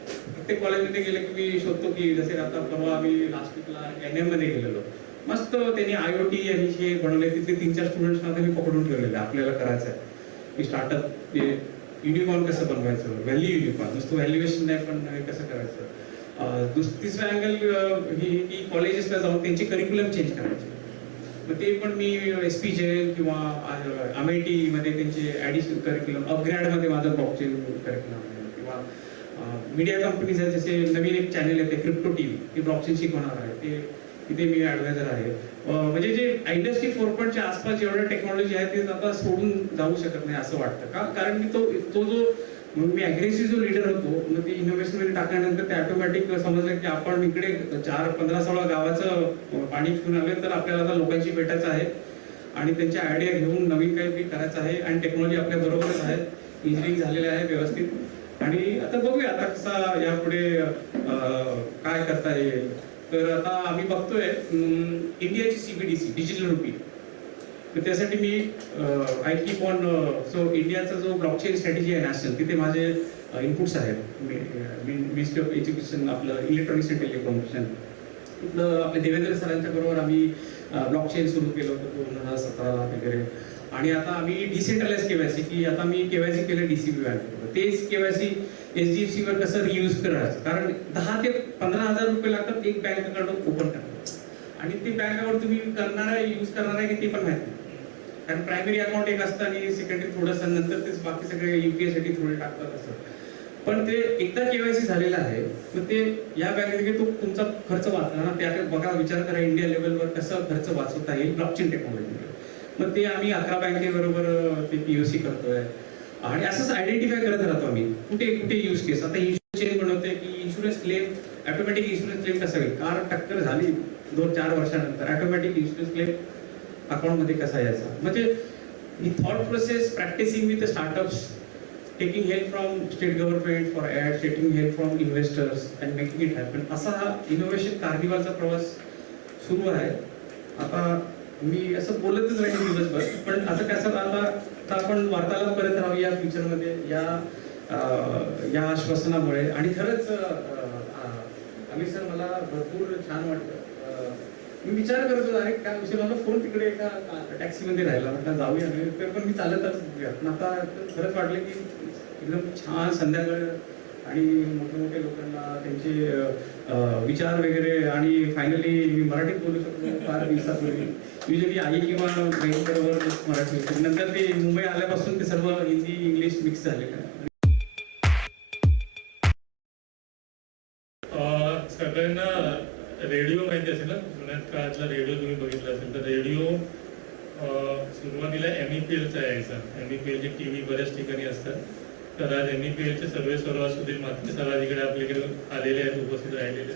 प्रत्येक कॉलेजमध्ये गेले की मी शोधतो की जसे आता परवा आम्ही लास्ट वीकला NM मध्ये गेलेलो मस्त त्यांनी IoT आणि हे बनवले तिथले 3-4 स्टुडंट्स आता मी पकडून ठेवलेले आपल्याला करायचं आहे की स्टार्टअप युनिकॉर्न कसं बनवायचं व्हॅल्यू युनिकॉर्न नुसतं व्हॅल्युएशन नाही पण हे कसं करायचं तिसरा अँगल ही कॉलेजेसला जाऊन त्यांची करिक्युलम चेंज करायचे मग ते पण मी SP जैन किंवा MIT मध्ये त्यांचे ॲडिशनल करिक्युलम अपग्रेडमध्ये माझं ब्लॉकचेन करिक्युलम आहे किंवा मीडिया कंपनीज आहे जसे नवीन एक चॅनल येते क्रिप्टो TV ती ब्लॉकचेन शिकवणार आहे ते तिथे मी ॲडवायझर आहे म्हणजे जे इंडस्ट्री 4.च्या आसपास जेवढ्या टेक्नॉलॉजी आहे ते आता सोडून जाऊ शकत नाही असं वाटतं का कारण मी तो जो मी अग्रेसिव्ह जो लीडर होतो मग ते इनोव्हेशन मध्ये टाकल्यानंतर ते ऑटोमॅटिक समजलं की आपण इकडे 4-15-16 गावाचं पाणी घेऊन आले तर आपल्याला आता लोकांशी भेटायचं आहे आणि त्यांच्या आयडिया घेऊन नवीन काही करायचं आहे आणि टेक्नॉलॉजी आपल्या बरोबरच आहे इंजिनिअरिंग झालेलं आहे व्यवस्थित आणि आता बघूया आता कसा यापुढे काय करता येईल तर आता आम्ही बघतोय इंडियाची CBDC डिजिटल रुपी तर त्यासाठी मी आय कीप ऑन सो इंडियाचा जो ब्लॉकचेन स्ट्रॅटेजी आहे नॅशनल तिथे माझे इनपुट्स आहेत मिनिस्ट्री ऑफ एज्युकेशन आपलं इलेक्ट्रॉनिक्स अँड टेलिकम्युनिकेशन तिथलं आपल्या देवेंद्र सरांच्या बरोबर आम्ही ब्लॉकचेन सुरू केलं होतं 2017 वगैरे आणि आता आम्ही डिसेंट्रलाइज केवायसी की आता मी केवायसी केलं DCB बँकेवर तेच केवायसी HDFC वर कसं रियूज करायचं कारण 10,000 ते 15,000 रुपये लागतात एक बँक अकाउंट ओपन करायला आणि ते बँक अकाउंट तुम्ही करणार आहे यूज करणार आहे की ते पण माहिती नाही कारण प्रायमरी अकाउंट एक असतं आणि सेकंडरी थोडंसं नंतर तेच बाकी सगळे UPI साठी थोडे टाकतात असं पण ते एकदा केवायसी झालेलं आहे मग ते या बँकेत तो तुमचा खर्च वाचला ना त्या बघा विचार करा इंडिया लेवलवर कसं खर्च वाचवता येईल ब्लॉकचेन टेक्नॉलॉजी मग ते आम्ही 11 बँकेबरोबर ते POC करतोय आणि असंच आयडेंटिफाय करत राहतो आम्ही कुठे कुठे यूज केस आता इन्शुरन्स चेन बनवते की insurance claim automatic insurance claim कसा होईल कार टक्कर झाली 2-4 वर्षानंतर ऑटोमॅटिक इन्शुरन्स क्लेम अकाउंटमध्ये कसा यायचा म्हणजे ही thought process practicing with startups taking help from state government for ad taking help from investors and making it happen असा हा इनोव्हेशन कार्निवलचा प्रवास सुरू आहे आता मी असं बोलतच राहील दिवसभर पण असं कसं आता आपण वार्तालाप करत राहू या फ्युचरमध्ये या आश्वासनामुळे आणि खरंच अमित सर मला भरपूर छान वाटतं मी विचार करत होतो अरे काय विषय मला फोन तिकडे एका टॅक्सीमध्ये राहिला म्हटलं जाऊया तर पण मी चालतच पण आता खरंच वाटलं की एकदम छान संध्याकाळ आणि मोठे लोकांना त्यांचे विचार वगैरे आणि फायनली मी मराठीत बोलू शकतो फार दिवसापूर्वी युजली आई किंवा बहीण बरोबर मराठी होते नंतर ते मुंबई आल्यापासून ते सर्व हिंदी इंग्लिश मिक्स झालेलं आहे सगळ्यांना रेडिओ माहिती असेल ना जुन्यात काळातला रेडिओ तुम्ही बघितला असेल तर रेडिओ सुरुवातीला MEPLचा यायचा MEPLचे TV बऱ्याच ठिकाणी असतात तर आज MEPLचे सर्व सुधीर म्हात्रे सर इकडे आपल्याकडे आलेले आहेत उपस्थित राहिलेले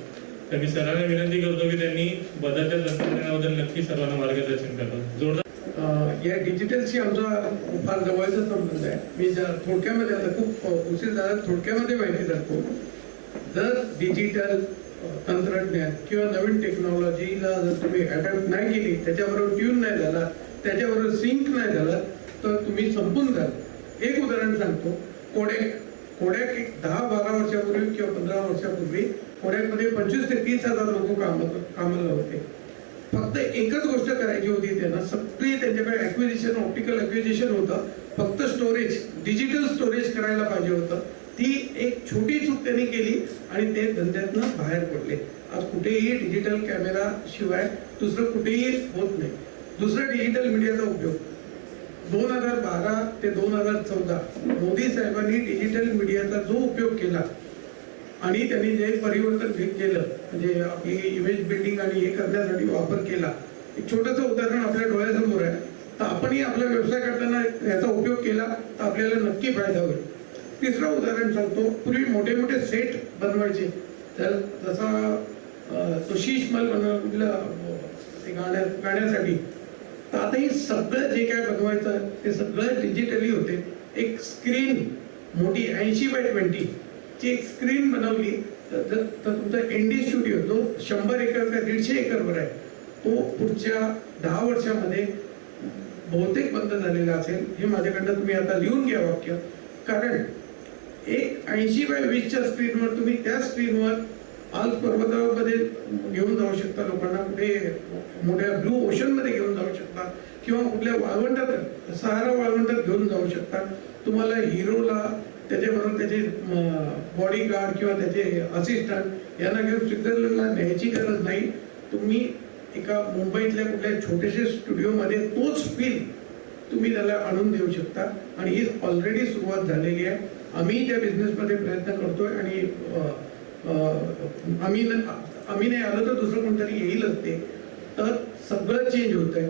तर मी सरांना विनंती करतो की त्यांनी बदलत्या तंत्रज्ञानाबद्दल नक्की सर्वांना मार्गदर्शन करावं जोरदार या डिजिटलशी आमचा फार जवळचा संबंध आहे. मी थोडक्यामध्ये आता खूप उशीर झाला, थोडक्यामध्ये माहिती सांगतो. जर डिजिटल तंत्रज्ञान किंवा नवीन टेक्नॉलॉजीला जर तुम्ही अडॅप्ट नाही केली, त्याच्याबरोबर ट्यून नाही झाला, त्याच्याबरोबर सिंक नाही झाला, तर तुम्ही संपून जाल. एक उदाहरण सांगतो. कोड्याक एक 10-12 वर्षापूर्वी किंवा 15 वर्षापूर्वी कोड्याकमध्ये 25,000 ते 30,000 लोक कामाला होते. फक्त एकच गोष्ट करायची होती त्यांना, सगळी त्यांच्याकडे ॲक्विजिशन, ऑप्टिकल ॲक्विजिशन होतं, फक्त स्टोरेज, डिजिटल स्टोरेज करायला पाहिजे होतं. ती एक छोटी चूक त्यांनी केली आणि ते धंद्यातनं बाहेर पडले. आज कुठेही डिजिटल कॅमेरा शिवाय दुसरं कुठेही होत नाही. दुसरं डिजिटल मीडियाचा उपयोग 2012 ते 2014 मोदी साहेबांनी डिजिटल मीडियाचा जो उपयोग केला आणि त्यांनी जे परिवर्तन केलं, म्हणजे आपली इमेज बिल्डिंग आणि हे करण्यासाठी वापर केला. एक छोटंसं उदाहरण आपल्या डोळ्यासमोर आहे. तर आपणही आपला व्यवसाय करताना याचा उपयोग केला तर आपल्याला नक्की फायदा होईल. तिसरं उदाहरण सांगतो. पूर्वी मोठे मोठे सेट बनवायचे, तर जसा तो शीशमल बनवलं ते गाण्यासाठी, तर आता ही सगळं जे काय बनवायचं ते सगळं डिजिटली होते. एक स्क्रीन मोठी 80x20 ची एक स्क्रीन बनवली तर तुमचा एनडी स्टुडिओ जो 100 एकर का 150 एकरवर आहे, तो पुढच्या 10 वर्षामध्ये बहुतेक बंद झालेला असेल. हे माझ्याकडनं तुम्ही आता लिहून घ्या वाक्य. कारण एक 80x20च्या स्क्रीनवर तुम्ही त्या स्क्रीनवर आज पर्वतामध्ये घेऊन जाऊ शकता लोकांना, कुठे मोठ्या ब्लू ओशनमध्ये घेऊन जाऊ शकता किंवा कुठल्या वाळवंटात, सहारा वाळवंटात घेऊन जाऊ शकता. तुम्हाला हिरोला त्याच्याबरोबर त्याचे बॉडीगार्ड किंवा त्याचे असिस्टंट यांना घेऊन स्वित्झर्लंडला न्यायची गरज नाही. तुम्ही एका मुंबईतल्या कुठल्या छोट्याशा स्टुडिओमध्ये तोच फील तुम्ही त्याला आणून देऊ शकता. आणि ही ऑलरेडी सुरुवात झालेली आहे. आम्ही त्या बिझनेसमध्ये प्रयत्न करतोय आणि आम्ही नाही आलो तर दुसरं कोणतरी येईलच ते. तर सगळं चेंज होत आहे.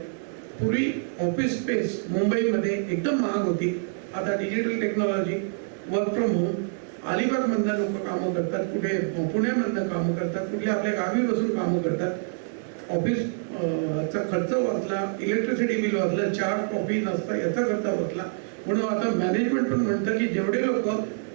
पूर्वी ऑफिस स्पेस मुंबईमध्ये एकदम महाग होती. आता digital technology, work from home, अलिबागमधनं लोक कामं करतात, कुठे पुण्यामधनं कामं करतात, कुठल्या आपल्या गावी बसून कामं करतात. ऑफिस चा खर्च वाचला, इलेक्ट्रिसिटी बिल वाचलं, चहा कॉफी नाश्ता याचा खर्च वाचला. म्हणून आता मॅनेजमेंट पण म्हणतं की जेवढे लोक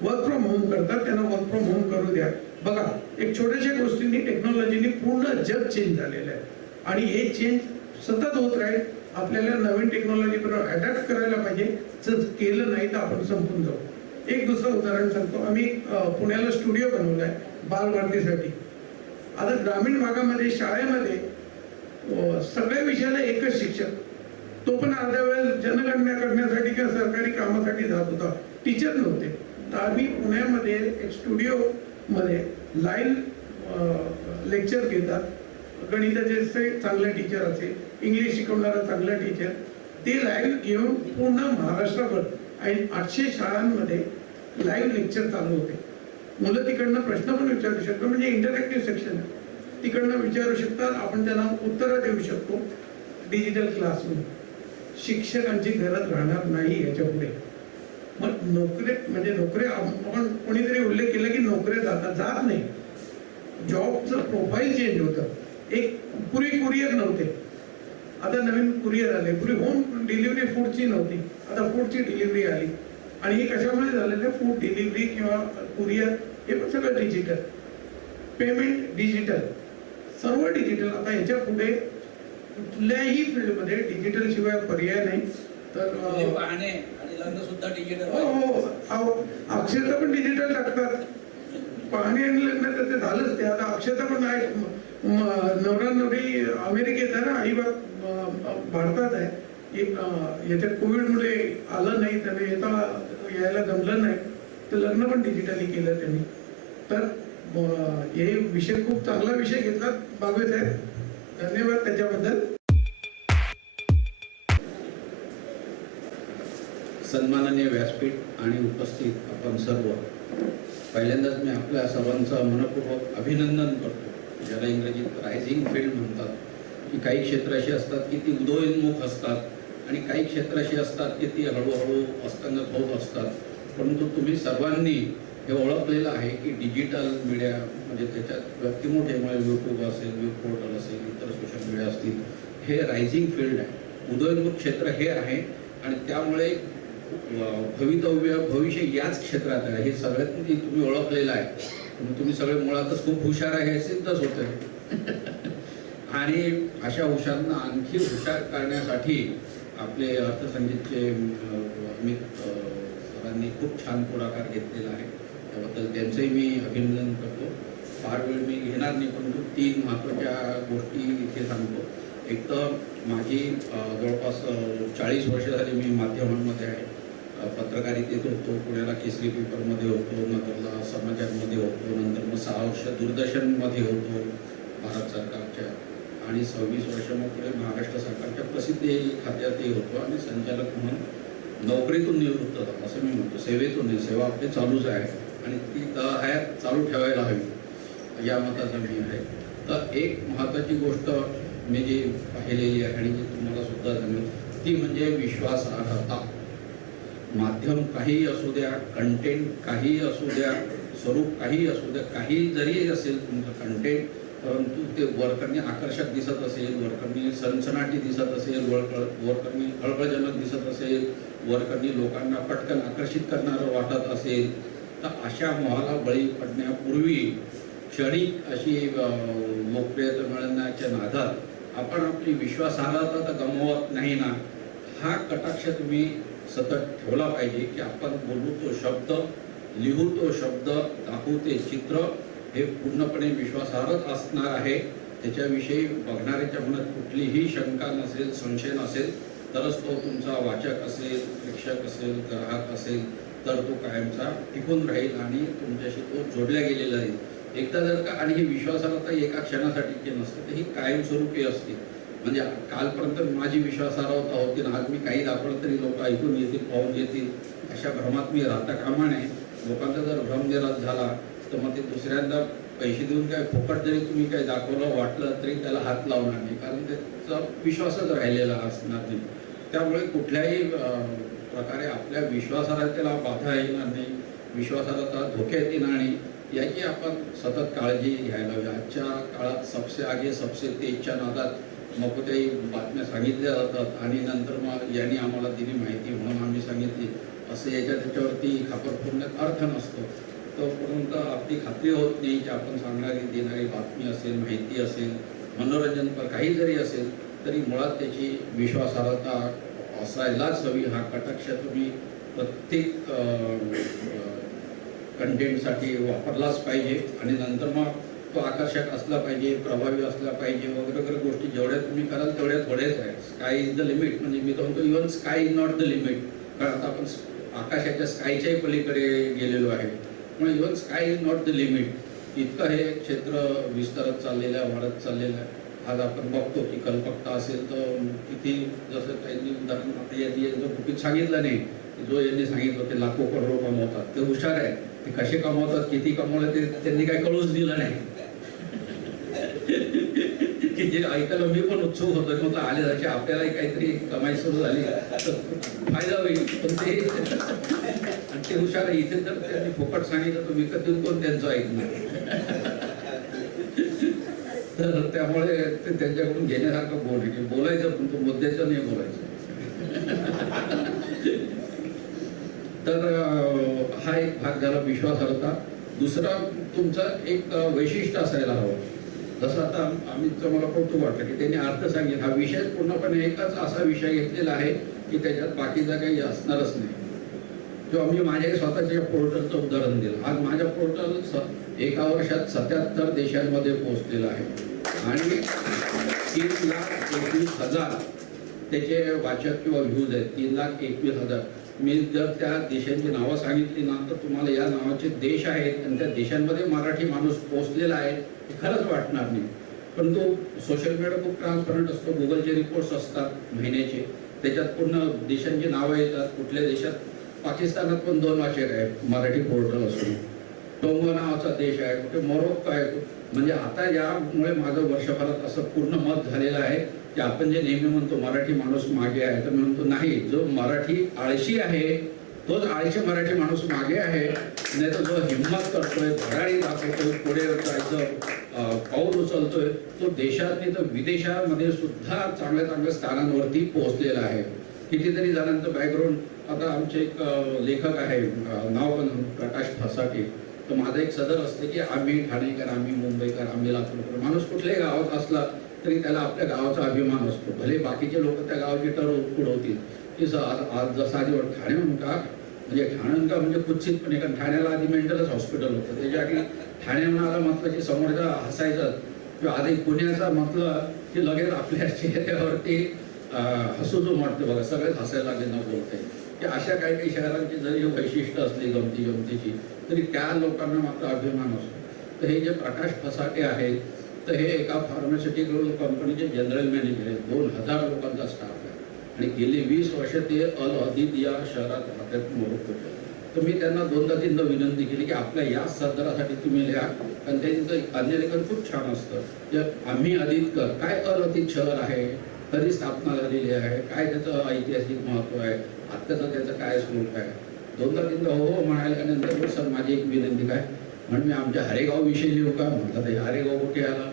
वर्क फ्रॉम होम करतात त्यांना वर्क फ्रॉम होम करू द्या. बघा, एक छोट्याशा गोष्टींनी टेक्नॉलॉजीनी पूर्ण जग चेंज झालेलं आहे आणि हे चेंज सतत होत राहील. आपल्याला नवीन टेक्नॉलॉजी बरोबर अडॅप्ट करायला पाहिजे. जर केलं नाही तर आपण संपून जाऊ. एक दुसरं उदाहरण सांगतो. आम्ही पुण्याला स्टुडिओ बनवलाय बालभारतीसाठी. आता ग्रामीण भागामध्ये शाळेमध्ये सगळ्या विषयाला एकच शिक्षक, तो पण अर्ध्या वेळेस जनगणना करण्यासाठी किंवा सरकारी कामासाठी जात होता, टीचर नव्हते. तर आम्ही पुण्यामध्ये एक स्टुडिओमध्ये लाईव्ह लेक्चर घेतात. गणिताचे चांगले टीचर असेल, इंग्लिश शिकवणारा चांगला टीचर, ते लाईव्ह घेऊन पूर्ण महाराष्ट्रभर आणि 800 शाळांमध्ये लाईव्ह लेक्चर चालू होते. मुलं तिकडनं प्रश्न पण विचारू शकतात, म्हणजे इंटरॅक्टिव्ह सेक्शन आहे, तिकडनं विचारू शकतात, आपण त्यांना उत्तरं देऊ शकतो. डिजिटल क्लासरूम, शिक्षकांची गरज राहणार नाही याच्या पुढे. मग नोकऱ्या आपण कोणीतरी उल्लेख केला की नोकऱ्या जात नाही. जॉबचं प्रोफाईल चेंज होतं. एक पूर्वी कुरिअर नव्हते, आता नवीन कुरिअर आले. पूर्वी होम डिलिव्हरी फूडची नव्हती, आता फूडची डिलिव्हरी आली. आणि हे कशामुळे झालेलं आहे? फूड डिलिव्हरी किंवा कुरिअर हे पण सगळं डिजिटल. पेमेंट डिजिटल, सर्व डिजिटल. आता ह्याच्या पुढे कुठल्याही फील्डमध्ये डिजिटल शिवाय पर्याय नाही. तर पाहणे आणि लग्न सुद्धा डिजिटल. हो, अक्षता पण डिजिटल टाकतात. पाहणे आणि लग्न तर ते झालंच. ते आता अक्षता पण आहे. नवरा नवरी अमेरिकेत आहे ना, आई बाप भारतात आहे. याच्यात कोविडमुळे आलं नाही, त्याने यायला जमलं नाही, तर लग्न पण डिजिटली केलं त्यांनी. तर हे विषय खूप चांगला विषय घेतला बागवे साहेब, धन्यवाद त्याच्याबद्दल. सन्माननीय व्यासपीठ आणि उपस्थित आपण सर्व, पहिल्यांदाच मी आपल्या सर्वांचं मनपूर्वक अभिनंदन करतो. ज्याला इंग्रजीत रायझिंग फील्ड म्हणतात, की काही क्षेत्र अशी असतात की ती उदयोन्मुख असतात आणि काही क्षेत्र अशी असतात की ती हळूहळू अस्तंगत होत असतात. परंतु तुम्ही सर्वांनी हे ओळखलेलं आहे की डिजिटल मीडिया म्हणजे त्याच्यात व्यक्तिमत्त्वामुळे यूट्यूब असेल, वेब पोर्टल असेल, इतर सोशल मीडिया असतील, हे रायझिंग फील्ड आहे. उदयोन्मुख क्षेत्र हे आहे आणि त्यामुळे भविष्य याच क्षेत्रात आहे. हे सगळ्यात तुम्ही ओळखलेलं आहे. तुम्ही सगळे मुळातच खूप हुशार आहे हे सिद्धच होतं. आणि अशा हुशारांना आणखी हुशार करण्यासाठी आपले अर्थसंगीतचे अमित सरांनी खूप छान पुढाकार घेतलेला आहे. त्याबद्दल त्यांचंही मी अभिनंदन करतो. फार वेळ मी घेणार नाही, परंतु 3 महत्त्वाच्या गोष्टी इथे सांगतो. एक तर माझी जवळपास 40 वर्ष झाली मी माध्यमांमध्ये आहे. पत्रकारितेत होतो, पुण्याला केसरी पेपरमध्ये होतो, नंतरला समाचारमध्ये होतो, नंतर मग 6 वर्ष दूरदर्शनमध्ये होतो भारत सरकारच्या, आणि 26 वर्ष मग पुढे महाराष्ट्र सरकारच्या प्रसिद्धी खात्यातही होतो आणि संचालक म्हणून नोकरीतून निवृत्त झालो असं मी म्हणतो. सेवेतून नाही, सेवा आपली चालूच आहे आणि ती हयात चालू ठेवायला हवी या मताचा मी आहे. तर एक महत्त्वाची गोष्ट मी जी पाहिलेली आहे आणि जी तुम्हाला सुद्धा सांगेल ती म्हणजे विश्वासार्हता. माध्यम काहीही असू द्या, कंटेंट काहीही असू द्या, स्वरूप काहीही असू द्या, काही जरी असेल तुमचं कंटेंट, परंतु ते वरकरणी आकर्षक दिसत असेल, वरकरणी सनसनाटी दिसत असेल, वरकरणी खळबळजनक दिसत असेल, वरकरणी लोकांना पटकन आकर्षित करणारं वाटत असेल, तर अशा मोहाला बळी पडण्यापूर्वी क्षणिक अशी लोकप्रियता मिळवण्याच्या नादात आपण आपली विश्वासार्हता तर गमवत नाही ना, हा कटाक्ष तुम्ही सतत ठेवला पाहिजे की आपण बोलू तो शब्द, लिहू तो शब्द, दाखवू ते चित्र हे पूर्णपणे विश्वासार्हच असणार आहे. त्याच्याविषयी बघणाऱ्याच्या मनात कुठलीही शंका नसेल, संशय नसेल, तरच तो तुमचा वाचक असेल, प्रेक्षक असेल, ग्राहक असेल, तर तो कायमचा टिकून राहील आणि तुमच्याशी तो जोडल्या गेलेला राहील. एकदा जर का, आणि ही विश्वासार्हता एका क्षणासाठी नसते, तर ही कायमस्वरूपी असते. म्हणजे कालपर्यंत माझी विश्वासार्हता होती ना, आज मी काही दाखवलं तरी लोक ऐकून येतील, पाहून येतील, अशा भ्रमात मी राहता कामा नये. लोकांचा जर भ्रम निराश झाला तर मग ते दुसऱ्यांदा पैसे देऊन काय फुकट जरी तुम्ही काही दाखवलं वाटलं तरी त्याला हात लावणार नाही, कारण त्याचा विश्वासच राहिलेला असणार नाही. त्यामुळे कुठल्याही प्रकारे आपल्या विश्वासार्हतेला बाधा येणार नाही, विश्वासार्हता धोक्यात येणार नाही, याची आपण सतत काळजी घ्यायला हवी. आजच्या काळात सबसे आगे सबसे तेजच्या नादात मग कुठेही बातम्या सांगितल्या जातात आणि नंतर मग यांनी आम्हाला दिली माहिती म्हणून आम्ही सांगितली असं त्याच्यावरती खापर फोडण्यात अर्थ नसतो. तोपर्यंत आपली खात्री होत नाही की आपण सांगणारी देणारी बातमी असेल, माहिती असेल, मनोरंजनपर काही जरी असेल तरी मुळात त्याची विश्वासार्हता असायलाच हवी. हा कटाक्ष तुम्ही प्रत्येक कंटेंटसाठी वापरलाच पाहिजे आणि नंतर मग तो आकर्षक असला पाहिजे, प्रभावी असला पाहिजे वगैरे वगैरे गोष्टी जेवढ्या तुम्ही कराल तेवढ्या थोड्याच आहेत. स्काय इज द लिमिट, म्हणजे मी तर म्हणतो even sky is not the limit, कारण आता आपण आकाशाच्या स्कायच्याही पलीकडे गेलेलो आहे. म्हणून even sky is not the limit, इतकं हे क्षेत्र विस्तारत चाललेलं आहे, वाढत चाललेलं आहे. आज आपण बघतो की कल्पकता असेल तर किती, जसं त्यांनी उदाहरण आता यांचं कुठे सांगितलं नाही, जो यांनी सांगितलं ते लाखो करोडो कमवतात, ते हुशार आहे, ते कसे कमवतात, किती कमवलं ते त्यांनी काही कळूच दिलं नाही. की जे ऐकायला मी पण उत्सुक होतो, म्हटलं आले जायचे आपल्यालाही काहीतरी कमाई सुरू झाली तर फायदा होईल. पण ते आणि ते हुशार आहे, इथे जर त्यांनी फुकट सांगितलं तर विकत देऊन कोण त्यांचं ऐकणार. तर त्यामुळे ते त्यांच्याकडून घेण्यासारखं बोल आहे की बोलायचं पण तो मुद्द्याचं नाही बोलायचं. तर हा एक भाग झाला विश्वासार्हता. दुसरा तुमचं एक वैशिष्ट्य असायला हवं. जसं आता आम्हीचं मला कौतुक वाटलं की त्यांनी अर्थ सांगितला. हा विषय पूर्णपणे एकच असा विषय घेतलेला आहे की त्याच्यात बाकीचा काही असणारच नाही. जो आम्ही माझ्या स्वतःच्या पोर्टलचं उदाहरण दिलं. आज माझ्या पोर्टल एका वर्षात 77 देशांमध्ये पोहोचलेलं आहे आणि 3,21,000 त्याचे वाचक किंवा व्ह्यूज आहेत. 3,21,000. मी जर त्या देशांची नावं सांगितली ना तर तुम्हाला या नावाचे देश आहेत आणि त्या देशांमध्ये मराठी माणूस पोहोचलेला आहे हे खरंच वाटणार नाही. पण तो सोशल मीडिया खूप ट्रान्सपरंट असतो. गुगलचे रिपोर्ट्स असतात महिन्याचे, त्याच्यात पूर्ण देशांची नावं येतात. कुठल्या देशात, पाकिस्तानात पण 2 वाचक आहेत मराठी पोर्टल असून. टोंगो नावाचा देश आहे, कुठे मोरोक्को आहे. म्हणजे आता यामुळे माझं वर्षभरात असं पूर्ण मत झालेलं आहे की आपण जे नेहमी म्हणतो मराठी माणूस मागे आहे, तर मी म्हणतो नाही, जो मराठी आळशी आहे तोच आळशी मराठी माणूस मागे आहे, नाही तर जो हिंमत करतोय, धडाडी दाखवतोय, पुढे जायचं पाऊल उचलतोय, तो देशात नाही तर विदेशामध्ये सुद्धा चांगल्या चांगल्या स्थानांवरती पोहोचलेला आहे. कितीतरी जणांचं बॅकग्राऊंड, आता आमचे एक लेखक आहे, नाव पण प्रकाश फसाटे, तर माझं एक सदर असते की आम्ही ठाणेकर, आम्ही मुंबईकर, आम्ही लातूरकर. माणूस कुठल्याही गावात असला तरी त्याला आपल्या गावाचा अभिमान असतो. भले बाकीचे लोक त्या गावाची उडवतील की आज जसं आधी ठाणे का म्हणजे ठाणे म्हणजे कुत्सितपणे, कारण ठाण्याला आधी मेंटलच हॉस्पिटल होतं, त्याच्या आधी ठाण्याहून आला म्हटलं की समोरचा हसायचं, किंवा आधी पुण्याचा म्हटलं की लगेच आपल्या चेहऱ्यावरती हसूच वाटतं. बघा, सगळेच हसायला लागले न बोलते. की अशा काही काही शहरांची जरी वैशिष्ट्य असली गमतीची, तरी त्या लोकांना मात्र अभिमान असतो. तर हे जे प्रकाश फसाटे आहेत, तर हे एका फार्मास्युटिकल कंपनीचे जनरल मॅनेजर आहेत. 2000 लोकांचा स्टाफ आहे आणि गेली 20 वर्ष ते अल हदीद या शहरात राहतात, मोरोक्कोचे. तर मी त्यांना 2दा-3दा विनंती केली की आपल्या या सदरासाठी तुम्ही लिहा, आणि त्यांचं अन्य लेखन खूप छान असतं. जे आम्ही हदीदकर, काय अल हदीद शहर आहे, कधी स्थापना झालेली आहे, काय त्याचं ऐतिहासिक महत्त्व आहे, आत्ताचं त्याचं काय स्वरूप आहे. 2दा-3दा हो म्हणाल्यानंतर सर माझी एक विनंती काय, म्हणून मी आमच्या हरेगाव विषयी लिहू का. म्हटलं ते हरेगाव कुठे आला,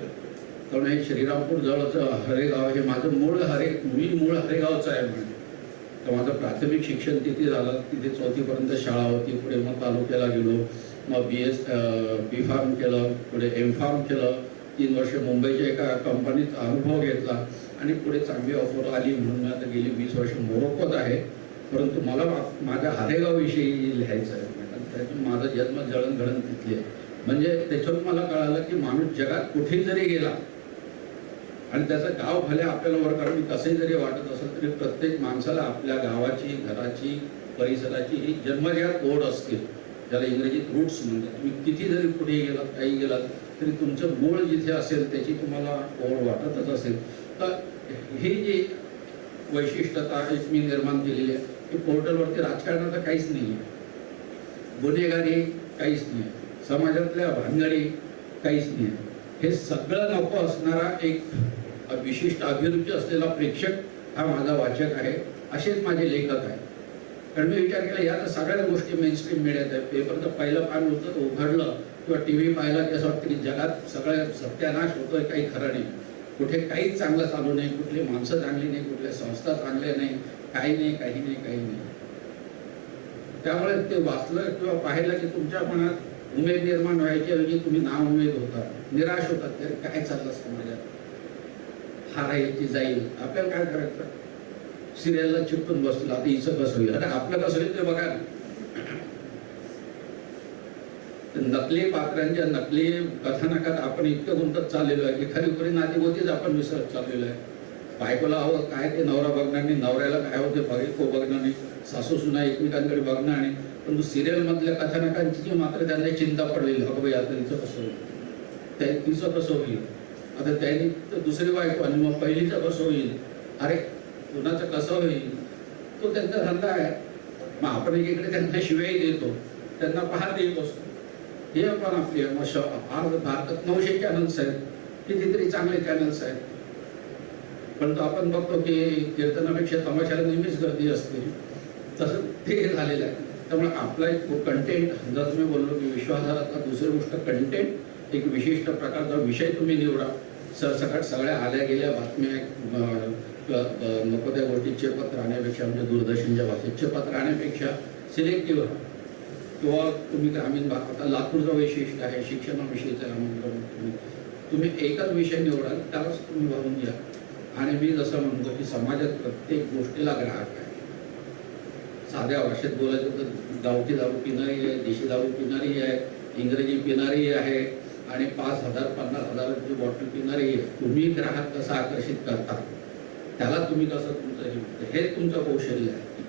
कारण हे श्रीरामपूर जवळचं हरेगाव, हे माझं मी मूळ हरेगावचं आहे म्हणे. तर माझं प्राथमिक शिक्षण तिथे झालं, तिथे 4थीपर्यंत शाळा होती. पुढे मग तालुक्याला गेलो, मग बी फार्म केलं, पुढे M.Pharm केलं. 3 वर्ष मुंबईच्या एका कंपनीत अनुभव घेतला आणि पुढे चांगली ऑफर आली म्हणून मी आता गेली 20 वर्ष मोरोक्कोत आहे. परंतु मला माझ्या हरेगावविषयी लिहायचं आहे. माझं जन्म जळणघडण तिथली आहे. म्हणजे त्याच्यातून मला कळालं की माणूस जगात कुठेही जरी गेला आणि त्याचं गाव भले आपल्याला वर, कारण कसंही जरी वाटत असेल तरी प्रत्येक माणसाला आपल्या गावाची, घराची, परिसराची ही जन्मजात ओढ असते, ज्याला इंग्रजीत रूट्स म्हणतात. तुम्ही किती जरी पुढे गेलात, काही गेलात, तरी तुमचं मूळ जिथे असेल त्याची तुम्हाला ओढ वाटतच असेल. तर ही जी वैशिष्ट्यता मी निर्माण केलेली आहे की पोर्टलवरती राजकारणाचं काहीच नाही आहे, गुन्हेगारी काहीच नाही, समाजातल्या भानगडी काहीच नाही. हे सगळं नको असणारा एक विशिष्ट अभिरुची असलेला प्रेक्षक हा माझा वाचक आहे. असेच माझे लेखक आहेत. कारण मी विचार केला या तर सगळ्या गोष्टी मेनस्ट्रीम मीडियात आहेत. पेपरचं पहिलं पान उघडलं किंवा TV पाहिला की असं वाटतं की जगात सगळं सत्यानाश होतोय, काही खरं नाही, कुठे काहीच चांगलं चालू नाही, कुठली माणसं चांगली नाही, कुठल्या संस्था चांगल्या नाही, काही नाही. त्यामुळे ते वाचलं किंवा पाहिलं की तुमच्या मनात उमेद निर्माण व्हायची ऐवजी तुम्ही ना उमेद होता, निराश होतात. तरी काय चाललं समाजात, हारायची जाईल, आपल्याला काय करायचं, सिरियलला चिपटून बसलं, आता हिचं कसं होईल, आता आपलं कसं होईल ते बघा. नकली पात्रांच्या नकली कथानकात आपण इतकं गुंतत चाललेलो आहे की खरी खरी नातीगोतीच आपण विसरत चाललेलो आहे. बायकोला हवं काय ते नवरा बघणार नाही, नवऱ्याला काय होते बायको बघणार नाही, सासू सुना एकमेकांकडे बघणार नाही. परंतु सिरियलमधल्या कथानकांची जी मात्र त्यांना चिंता पडलेली, हो बाई आता तिचं कसं होईल, तिचं कसं होईल, आता त्यांनी दुसरी बायको आणि मग पहिलीचं कसं होईल, अरे कुणाचं कसं होईल, तो त्यांचा धंदा आहे. मग आपण एकीकडे त्यांना शिवाय देतो, त्यांना पाहत येत असतो. हे आपण आपली आज भारतात 900 चॅनल्स आहेत, कितीतरी चांगले चॅनल्स आहेत. परंतु आपण बघतो की कीर्तनापेक्षा तमाशाला नेहमीच गर्दी असते, तसं ते झालेलं आहे. त्यामुळे आपला एक कंटेंट, जर तुम्ही बोललो की विश्वासार्हता, दुसरी गोष्ट कंटेंट, एक विशिष्ट प्रकारचा विषय तुम्ही निवडा. सरसकट सगळ्या आल्या गेल्या बातम्या नको त्या गोष्टी चेपत राहण्यापेक्षा, म्हणजे दूरदर्शनच्या भाषेत चेपत राहण्यापेक्षा सिलेक्टिव्ह राहा. किंवा तुम्ही ग्रामीण भाग, आता लातूरचं वैशिष्ट्य आहे शिक्षणाविषयीचं, तुम्ही एकच विषय निवडाल त्यालाच तुम्ही भरून घ्या. आणि मी जसं म्हणतो की समाजात प्रत्येक गोष्टीला ग्राहक आहे. साध्या भाषेत बोलायचं तर गावठी दारू पिणारी आहे, देशी दारू पिणारी आहे, इंग्रजी पिणारी आहे आणि 5,000-50,000ची बॉटल पिणारी आहे. तुम्ही ग्राहक कसा आकर्षित करता, त्याला तुम्ही कसं तुमचं हे तुमचं कौशल्य आहे.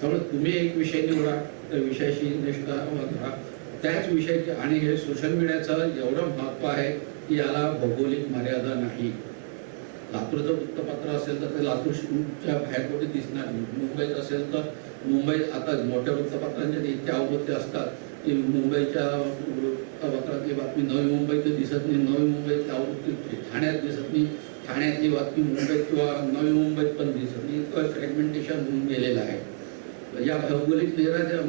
त्यामुळे तुम्ही एक विषय निवडा, त्या विषयाशी निष्ठा राहा, त्याच विषयाचे. आणि हे सोशल मीडियाचं एवढं महत्त्व आहे की याला भौगोलिक मर्यादा नाही. लातूरचं वृत्तपत्र असेल तर ते लातूरच्या बाहेर कुठे दिसणार नाही. मुंबईत असेल तर मुंबईत, आता मोठ्या वृत्तपत्रांच्या इतक्या आवृत्ती असतात की मुंबईच्या वृत्तपत्रातली बातमी नवी मुंबईत दिसत नाही, नवी मुंबईतली आवृत्ती ठाण्यात दिसत नाही, ठाण्यातली बातमी मुंबईत किंवा नवी मुंबईत पण दिसत नाही. इतकं फ्रॅगमेंटेशन होऊन गेलेलं आहे. या भौगोलिक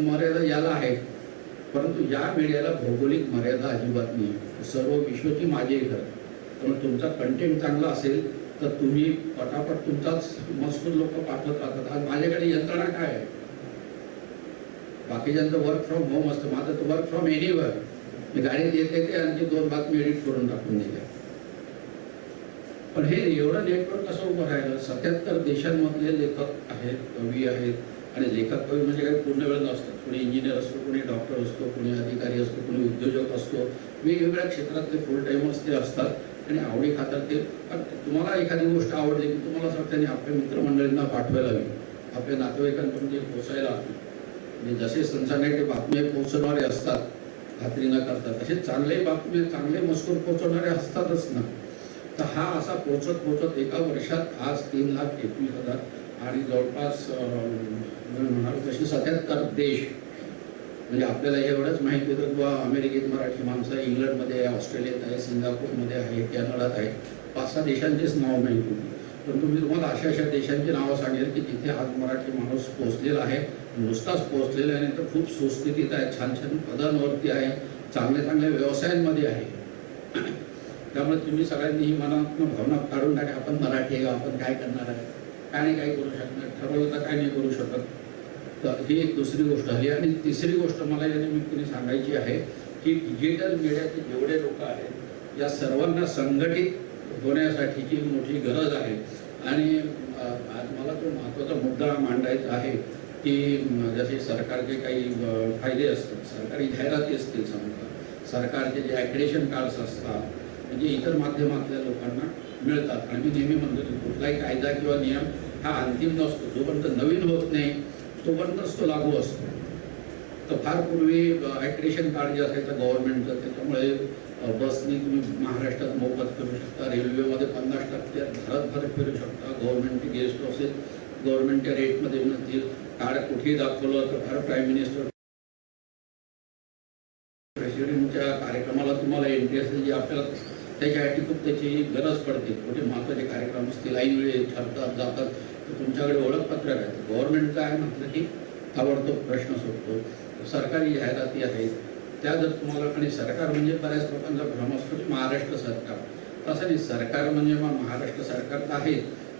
मर्यादा याला आहेत, परंतु या मीडियाला भौगोलिक मर्यादा अजिबात नाही. सर्व विश्वची माझे घर. त्यामुळे तुमचा कंटेंट चांगला असेल तर तुम्ही पटापट तुमचाच मजकूर लोक पाठवत राहतात. आज माझ्याकडे यंत्रणा काय आहे, बाकीच्यांचं वर्क फ्रॉम होम असतं, माझं तर वर्क फ्रॉम एनिवर. मी गाडीत येते ते आणखी 2 बातमी एडिट करून टाकून दिल्या. पण हे एवढं नेटवर्क कसं उभं राहिलं? 77 देशांमधले लेखक आहेत, कवी आहेत. आणि लेखक कवी म्हणजे काही पूर्ण वेळ नसतात. कोणी इंजिनियर असतो, कोणी डॉक्टर असतो, कोणी अधिकारी असतो, कोणी उद्योजक असतो. वेगवेगळ्या क्षेत्रातले फुल टाइमर्स ते असतात आणि आवडी खातर ते. तुम्हाला एखादी गोष्ट आवडली की तुम्हाला असं वाटतं आपल्या मित्रमंडळींना पाठवायला हवी, आपल्या नातेवाईकांपर्यंत पोहोचायला हवी. म्हणजे जसे सनसनाटी बातम्या पोहोचवणारे असतात खात्री न करता, तसे चांगले बातमी चांगले मजकूर पोहोचवणारे असतातच ना. तर हा असा पोहोचत एका वर्षात आज 3,21,000 आणि जवळपास म्हणाल तशी 77 देश. म्हणजे आपल्याला एवढंच माहिती होतं किंवा अमेरिकेत मराठी माणसं, इंग्लंडमध्ये आहे, ऑस्ट्रेलियात आहे, सिंगापूरमध्ये आहे, कॅनडात आहे. 5-6 देशांचीच नावं माहिती होती. परंतु मी तुम्हाला अशा देशांची नावं सांगेल की जिथे आज मराठी माणूस पोहोचलेला आहे. नुसताच पोहोचलेला आहे नाही तर खूप सुस्थितीत आहे, छान पदांवरती आहे, चांगल्या व्यवसायांमध्ये आहे. त्यामुळे तुम्ही सगळ्यांनी ही मनातून भावना काढून टाका. आपण मराठी आहे, आपण काय करणार आहे, काय नाही काय करू शकणार, ठरवलं तर काय नाही करू शकत. तर ही एक दुसरी गोष्ट आली. आणि तिसरी गोष्ट मला या निमित्ताने सांगायची आहे की डिजिटल मीडियाचे जेवढे लोक आहेत या सर्वांना संघटित होण्यासाठीची मोठी गरज आहे. आणि आज मला तो महत्त्वाचा मुद्दा मांडायचा आहे की जसे सरकारचे काही फायदे असतात, सरकारी जाहिराती असतील, समजा सरकारचे जे ॲक्रेडिशन कार्ड्स असतात म्हणजे इतर माध्यमातल्या लोकांना मिळतात. आणि मी नेहमी म्हणतो की कुठलाही कायदा किंवा नियम हा अंतिम नसतो, जोपर्यंत नवीन होत नाही तोपर्यंतच तो लागू असतो. तर फार पूर्वी ॲक्रेडिशन कार्ड जे असायचं गव्हर्नमेंटचं, त्याच्यामुळे बसनी तुम्ही महाराष्ट्रात मोफत फिरू शकता, रेल्वेमध्ये 50% भारतभर फिरू शकता, गव्हर्नमेंटचे गेस्ट असेल गव्हर्नमेंटच्या रेटमध्ये मिळतील. कार्ड कुठेही दाखवलं तर फार प्राईम मिनिस्टर प्रेसिडेंटच्या कार्यक्रमाला तुम्हाला एंट्री असेल जी आपल्याला त्याच्यासाठी खूप त्याची गरज पडते. कुठे महत्त्वाचे कार्यक्रम असतील, ऐन वेळी ठरतात जातात तर तुमच्याकडे ओळखपत्र आहे. गव्हर्नमेंट काय म्हटलं की ताबडतोब प्रश्न सुटतो. सरकारी जाहिराती आहेत त्या जर तुम्हाला, आणि सरकार म्हणजे बऱ्याच लोकांचा भ्रम असतो की महाराष्ट्र सरकार, तसं नाही. सरकार म्हणजे मग महाराष्ट्र सरकार तर आहे,